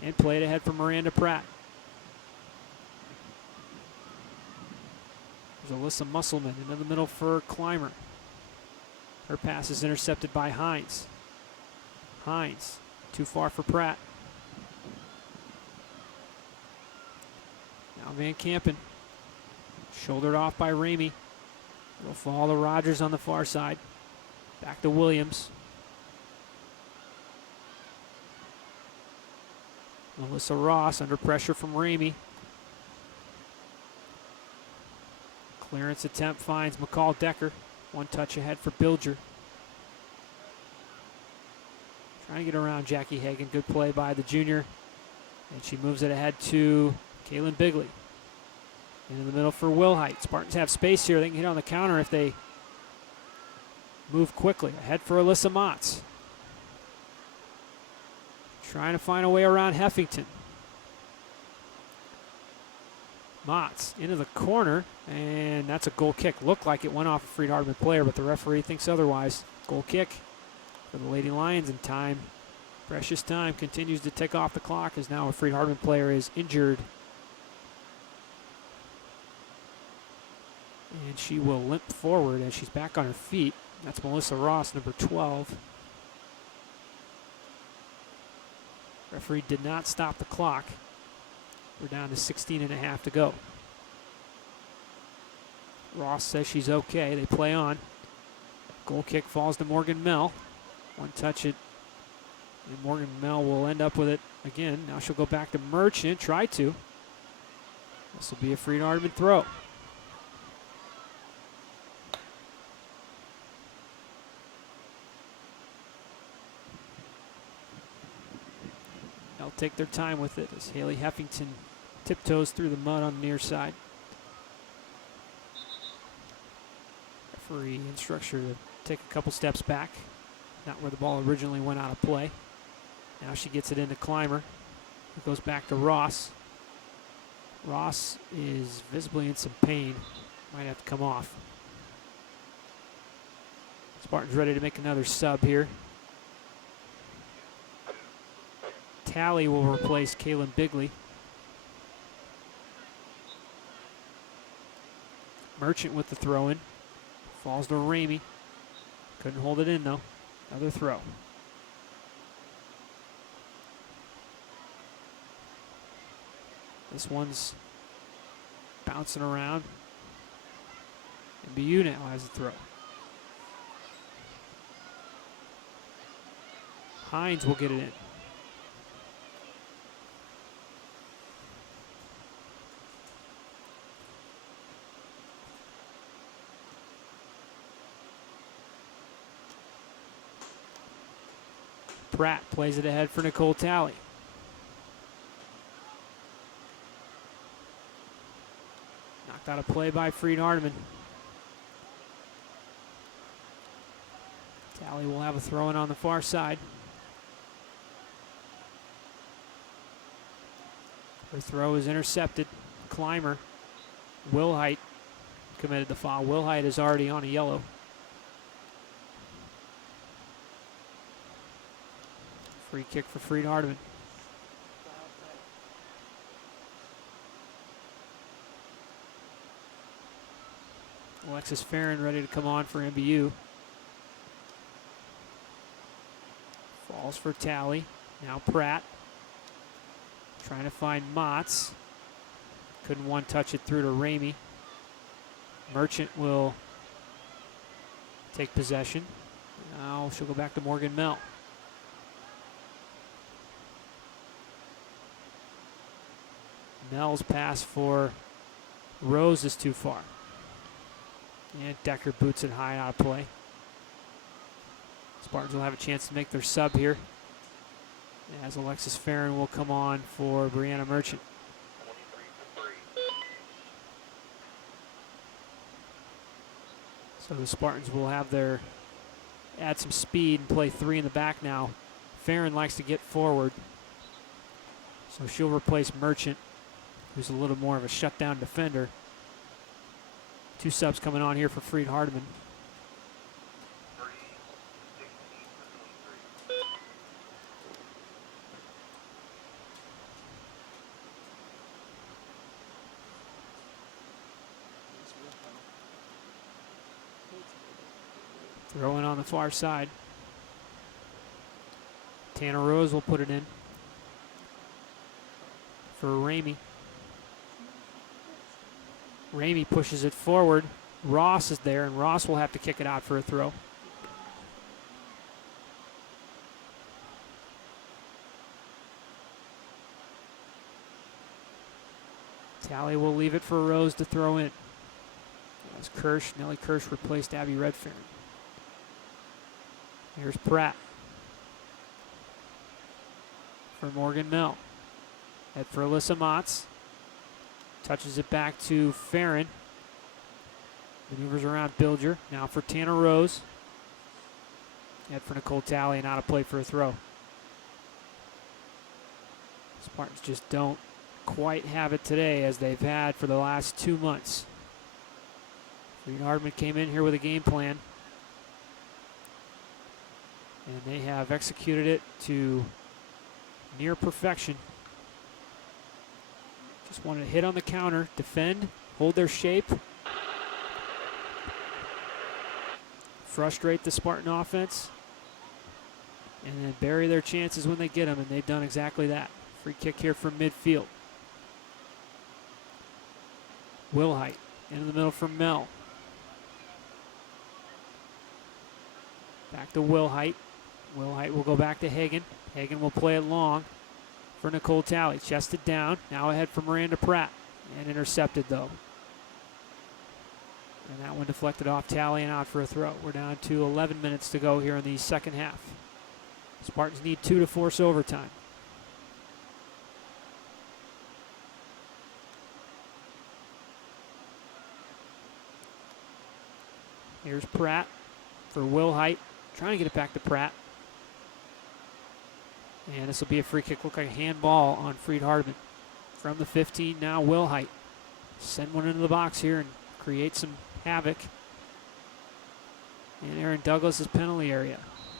And play it ahead for Miranda Pratt. There's Alyssa Musselman into the middle for Clymer. Her pass is intercepted by Hines. Hines, too far for Pratt. Now Van Kampen, shouldered off by Ramey. It'll fall to Rogers on the far side. Back to Williams. Melissa Ross under pressure from Ramey. Clearance attempt finds McCall Decker. One touch ahead for Bilger. Trying to get around Jackie Hagan. Good play by the junior. And she moves it ahead to Kaylin Bigley. Into the middle for Wilhite. Spartans have space here. They can hit on the counter if they move quickly. Ahead for Alyssa Motts. Trying to find a way around Heffington. Motts into the corner, and that's a goal kick. Looked like it went off a Freed Hardman player, but the referee thinks otherwise. Goal kick for the Lady Lions, and time, precious time, continues to tick off the clock as now a Freed Hardman player is injured. And she will limp forward as she's back on her feet. That's Melissa Ross, number 12. Referee did not stop the clock. We're down to 16 and a half to go. Ross says she's okay. They play on. Goal kick falls to Morgan Mell. One touch it. And Morgan Mell will end up with it again. Now she'll go back to Merchant. Try to. This will be a Freed Hardman throw. They'll take their time with it as Haley Heffington tiptoes through the mud on the near side. Referee instructs her to take a couple steps back, not where the ball originally went out of play. Now she gets it into Clymer, who goes back to Ross. Ross is visibly in some pain, might have to come off. Spartans ready to make another sub here. Talley will replace Kaylin Bigley. Merchant with the throw in. Falls to Ramey. Couldn't hold it in though. Another throw. This one's bouncing around. MBU now has a throw. Hines will get it in. Pratt plays it ahead for Nicole Talley. Knocked out a play by Freed Hardeman. Talley will have a throw in on the far side. Her throw is intercepted. Clymer. Wilhite committed the foul. Wilhite is already on a yellow. Free kick for Freed Hardeman. Alexis Farron ready to come on for MBU. Falls for Talley. Now Pratt. Trying to find Motts. Couldn't one touch it through to Ramey. Merchant will take possession. Now she'll go back to Morgan Mell. Mell's pass for Rose is too far. And Decker boots it high out of play. Spartans will have a chance to make their sub here, as Alexis Farron will come on for Brianna Merchant. So the Spartans will have their add some speed and play 3 in the back now. Farron likes to get forward, so she'll replace Merchant, who's a little more of a shutdown defender. 2 subs coming on here for Freed Hardeman. Throw in on the far side. Tanner Rose will put it in for Ramey. Ramey pushes it forward. Ross is there, and Ross will have to kick it out for a throw. Talley will leave it for Rose to throw in. As Nellie Kirsch replaced Abby Redfern. Here's Pratt for Morgan Mell. Head for Alyssa Motts. Touches it back to Farron. Maneuvers around Bilger. Now for Tanner Rose. Head for Nicole Talley and out of play for a throw. Spartans just don't quite have it today as they've had for the last 2 months. Freed Hardeman came in here with a game plan, and they have executed it to near perfection. Just wanted to hit on the counter, defend, hold their shape, frustrate the Spartan offense, and then bury their chances when they get them, and they've done exactly that. Free kick here from midfield. Wilhite into the middle for Mell. Back to Wilhite. Wilhite will go back to Hagen. Hagen will play it long for Nicole Talley. Chested down. Now ahead for Miranda Pratt. And intercepted, though. And that one deflected off Talley and out for a throw. We're down to 11 minutes to go here in the second half. Spartans need 2 to force overtime. Here's Pratt for Wilhite. Trying to get it back to Pratt. And this will be a free kick. Look like a handball on Freed Hardeman. From the 15 now, Wilhite. Send one into the box here and create some havoc in Aaron Douglas's penalty area.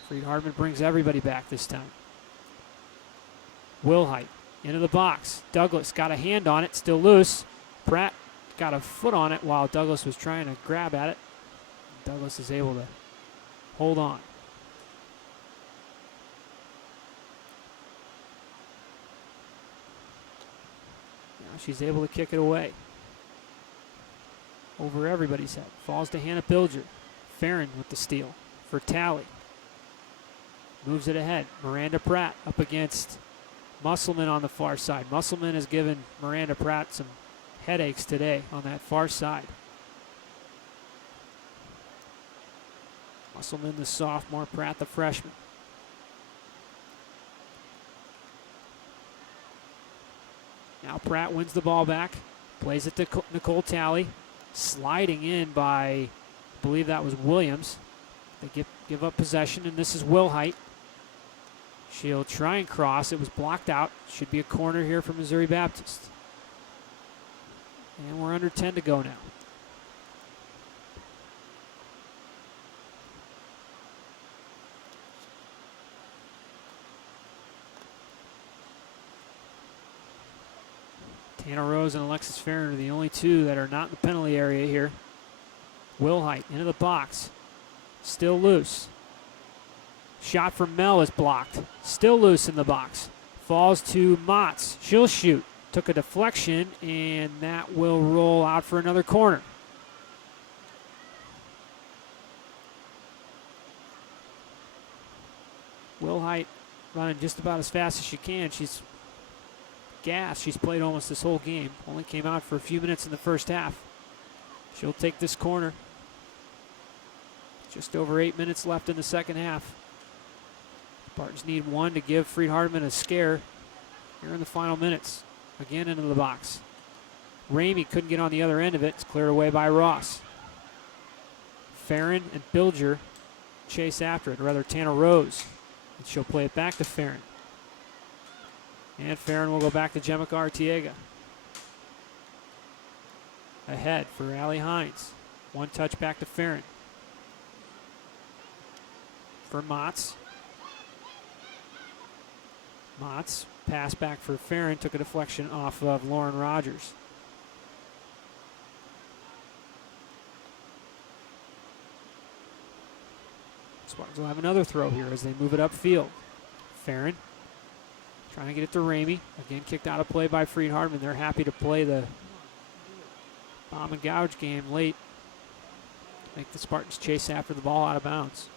Freed Hardeman brings everybody back this time. Wilhite into the box. Douglas got a hand on it, still loose. Pratt got a foot on it while Douglas was trying to grab at it. Douglas is able to hold on. Now she's able to kick it away. Over everybody's head. Falls to Hannah Bilger. Farron with the steal for Talley. Moves it ahead. Miranda Pratt up against Musselman on the far side. Musselman has given Miranda Pratt some headaches today on that far side. Musselman the sophomore, Pratt the freshman. Now Pratt wins the ball back. Plays it to Nicole Talley. Sliding in by, I believe that was Williams. They give up possession, and this is Wilhite. She'll try and cross. It was blocked out. Should be a corner here for Missouri Baptist. And we're under 10 to go now. Tana Rose and Alexis Farron are the only two that are not in the penalty area here. Wilhite into the box. Still loose. Shot from Mel is blocked. Still loose in the box. Falls to Motts. She'll shoot. Took a deflection, and that will roll out for another corner. Wilhite running just about as fast as she can. She's gassed. She's played almost this whole game. Only came out for a few minutes in the first half. She'll take this corner. Just over 8 minutes left in the second half. Spartans need one to give Freed Hardeman a scare here in the final minutes. Again into the box. Ramey couldn't get on the other end of it. It's cleared away by Ross. Farron and Bilger chase after it, or rather Tana Rose. And she'll play it back to Farron. And Farron will go back to Jemica Artiega. Ahead for Allie Hines. One touch back to Farron. For Motts. Motts, pass back for Farron, took a deflection off of Lauren Rogers. Spartans will have another throw here as they move it upfield. Farron trying to get it to Ramey. Again, kicked out of play by Freed Hardeman. They're happy to play the bomb and gouge game late. Make the Spartans chase after the ball out of bounds.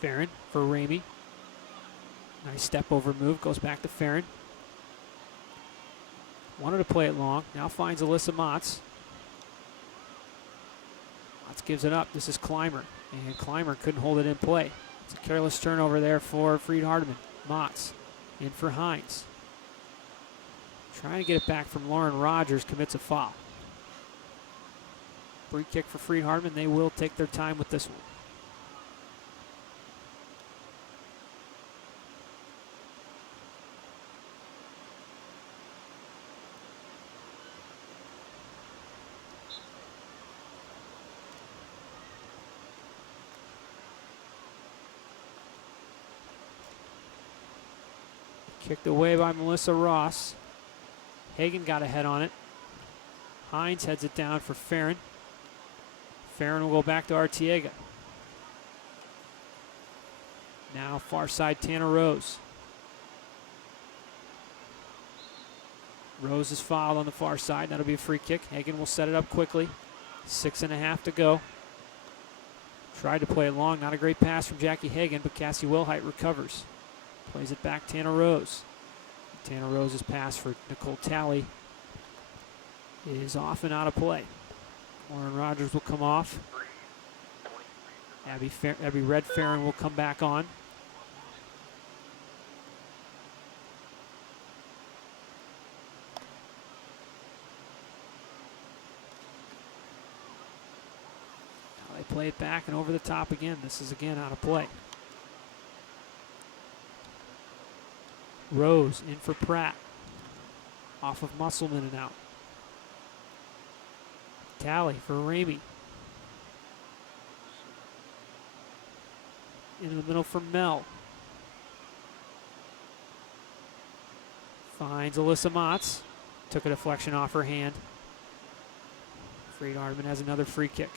Farron for Ramey. Nice step over move, goes back to Farron. Wanted to play it long, now finds Alyssa Motts. Motts gives it up, this is Clymer, and Clymer couldn't hold it in play. It's a careless turnover there for Freed Hardeman. Motts in for Hines. Trying to get it back from Lauren Rogers, commits a foul. Free kick for Freed Hardeman, they will take their time with this one. Kicked away by Melissa Ross. Hagan got a head on it. Hines heads it down for Farron. Farron will go back to Artiega. Now far side Tana Rose. Rose is fouled on the far side. That'll be a free kick. Hagan will set it up quickly. 6.5 to go. Tried to play it long. Not a great pass from Jackie Hagan, but Cassie Wilhite recovers. Plays it back, Tana Rose. Tana Rose's pass for Nicole Talley is off and out of play. Lauren Rogers will come off. Abby Red Farron will come back on. Now they play it back and over the top again. This is again out of play. Rose in for Pratt. Off of Musselman and out. Talley for Ramey. Into the middle for Mel. Finds Alyssa Motts. Took a deflection off her hand. Freed Hardeman has another free kick.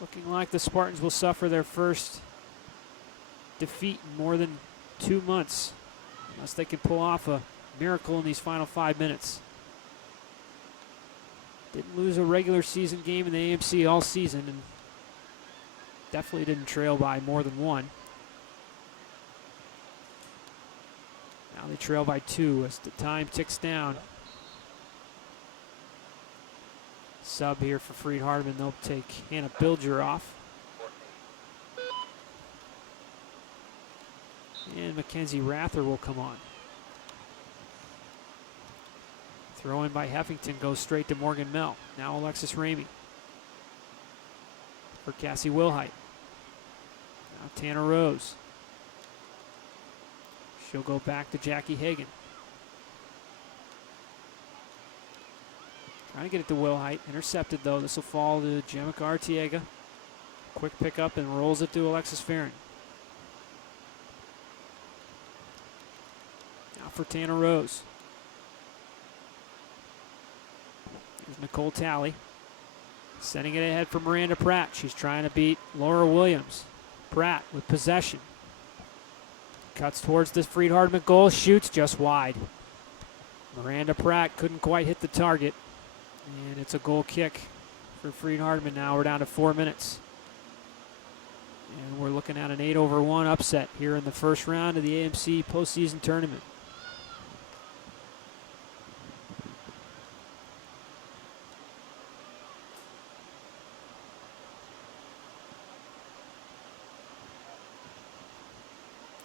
Looking like the Spartans will suffer their first defeat in more than 2 months, unless they can pull off a miracle in these final 5 minutes. Didn't lose a regular season game in the AMC all season, and definitely didn't trail by more than one. Now they trail by 2 as the time ticks down. Sub here for Freed Hardeman. They'll take Hannah Bilger off. And Mackenzie Rather will come on. Throw in by Heffington goes straight to Morgan Mell. Now Alexis Ramey for Cassie Wilhite. Now Tanner Rose. She'll go back to Jackie Hagan. Trying to get it to Wilhite. Intercepted though. This will fall to Jemica Artiega. Quick pickup and rolls it to Alexis Farron. Now for Tanner Rose. Here's Nicole Talley. Sending it ahead for Miranda Pratt. She's trying to beat Laura Williams. Pratt with possession. Cuts towards this Freed Hardeman goal. Shoots just wide. Miranda Pratt couldn't quite hit the target. And it's a goal kick for Freed Hardeman now. We're down to 4 minutes. And we're looking at an 8-1 upset here in the first round of the AMC postseason tournament.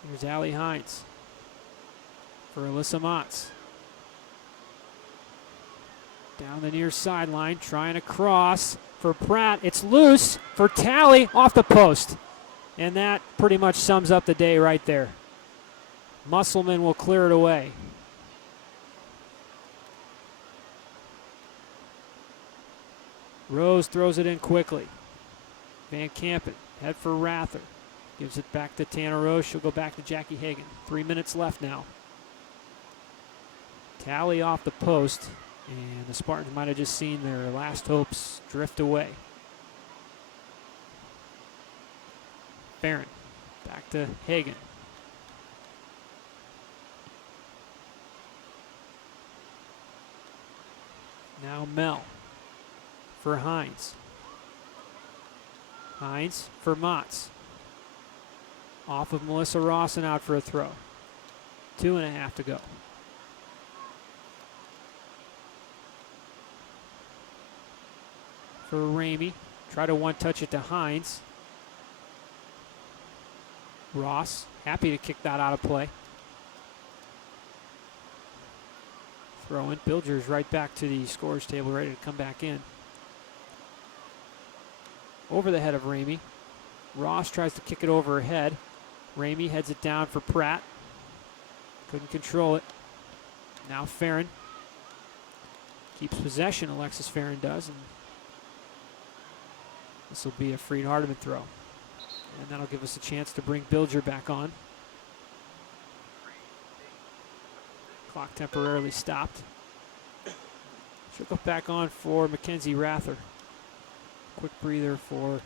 Here's Allie Hines for Alyssa Motz. Down the near sideline, trying to cross for Pratt. It's loose for Talley off the post. And that pretty much sums up the day right there. Musselman will clear it away. Rose throws it in quickly. Van Kampen, head for Rather. Gives it back to Tanner Rose. She'll go back to Jackie Hagan. 3 minutes left now. Talley off the post. And the Spartans might have just seen their last hopes drift away. Barron back to Hagan. Now Mell for Hines. Hines for Motz. Off of Melissa Ross and out for a throw. 2.5 to go. For Ramey. Try to one-touch it to Hines. Ross, happy to kick that out of play. Throw in. Bilger's right back to the scorer's table, ready to come back in. Over the head of Ramey. Ross tries to kick it over her head. Ramey heads it down for Pratt. Couldn't control it. Now Farron. Keeps possession, Alexis Farron does. And this will be a Freed Hardeman throw. And that'll give us a chance to bring Bilger back on. Clock temporarily stopped. She'll go back on for Mackenzie Rather. Quick breather for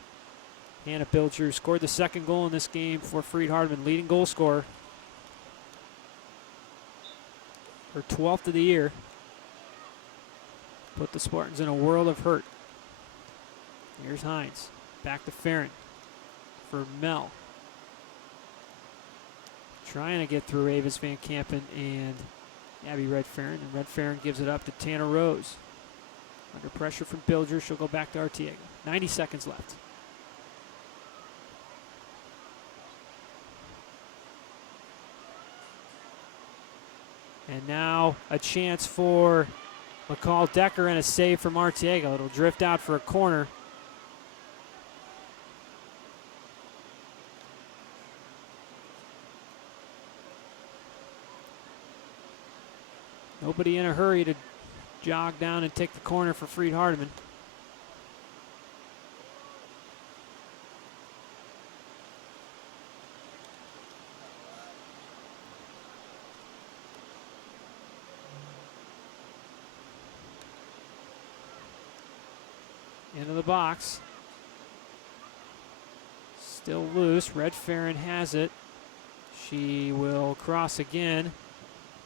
Hannah Bilger, who scored the second goal in this game for Freed Hardeman, leading goal scorer. Her 12th of the year. Put the Spartans in a world of hurt. Here's Hines. Back to Farron for Mell. Trying to get through Avis Van Kampen and Abby Red Farron. And Red Farron gives it up to Tanner Rose. Under pressure from Bilger, she'll go back to Artiega. 90 seconds left. And now a chance for McCall Decker and a save from Artiega. It'll drift out for a corner. Nobody in a hurry to jog down and take the corner for Freed Hardeman. Into the box. Still loose. Red Farron has it. She will cross again.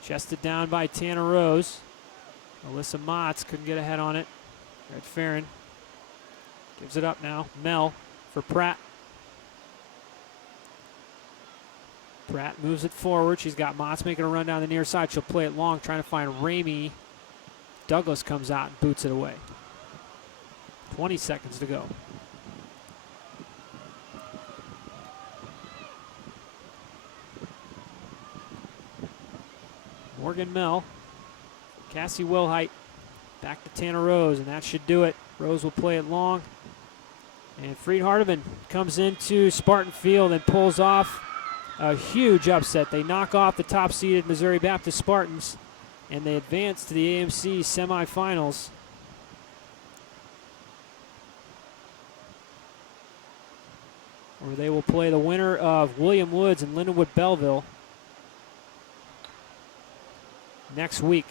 Chested down by Tanner Rose. Alyssa Motz couldn't get ahead on it. Red Farron gives it up now. Mell for Pratt. Pratt moves it forward. She's got Motz making a run down the near side. She'll play it long, trying to find Ramey. Douglas comes out and boots it away. 20 seconds to go. Morgan Mell, Cassie Wilhite, back to Tanner Rose, and that should do it. Rose will play it long. And Freed Hardeman comes into Spartan Field and pulls off a huge upset. They knock off the top-seeded Missouri Baptist Spartans, and they advance to the AMC semifinals. Where they will play the winner of William Woods and Lindenwood Belleville next week.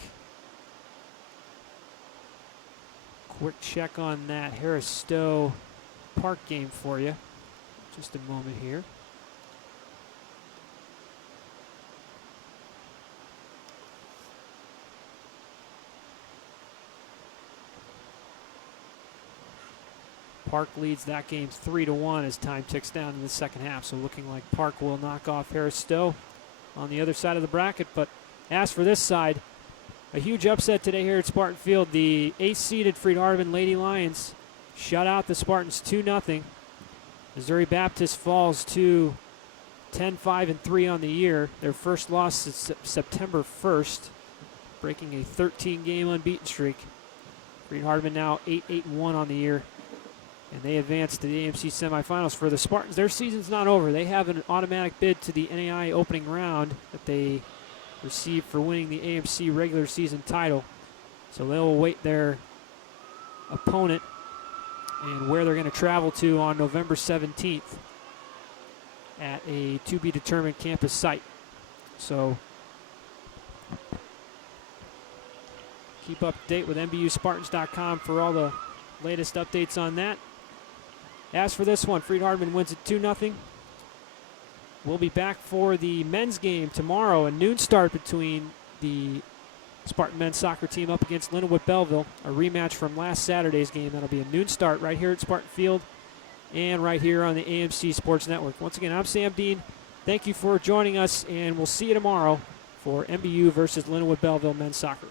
Quick check on that Harris Stowe Park game for you. Just a moment here. Park leads that game 3-1 as time ticks down in the second half. So looking like Park will knock off Harris Stowe on the other side of the bracket. But as for this side, a huge upset today here at Spartan Field. The 8th-seeded Freed Hardeman Lady Lions shut out the Spartans 2-0. Missouri Baptist falls to 10-5-3 on the year. Their first loss is September 1st, breaking a 13-game unbeaten streak. Freed Hardeman now 8-8-1 on the year, and they advance to the AMC semifinals. For the Spartans, their season's not over. They have an automatic bid to the NAI opening round that they received for winning the AMC regular season title. So they'll await their opponent and where they're going to travel to on November 17th at a to-be-determined campus site. So keep up to date with MBUSpartans.com for all the latest updates on that. As for this one, Freed Hardeman wins it 2-0. We'll be back for the men's game tomorrow, a noon start between the Spartan men's soccer team up against Lindenwood Belleville, a rematch from last Saturday's game. That'll be a noon start right here at Spartan Field and right here on the AMC Sports Network. Once again, I'm Sam Dean. Thank you for joining us, and we'll see you tomorrow for MBU versus Lindenwood Belleville men's soccer.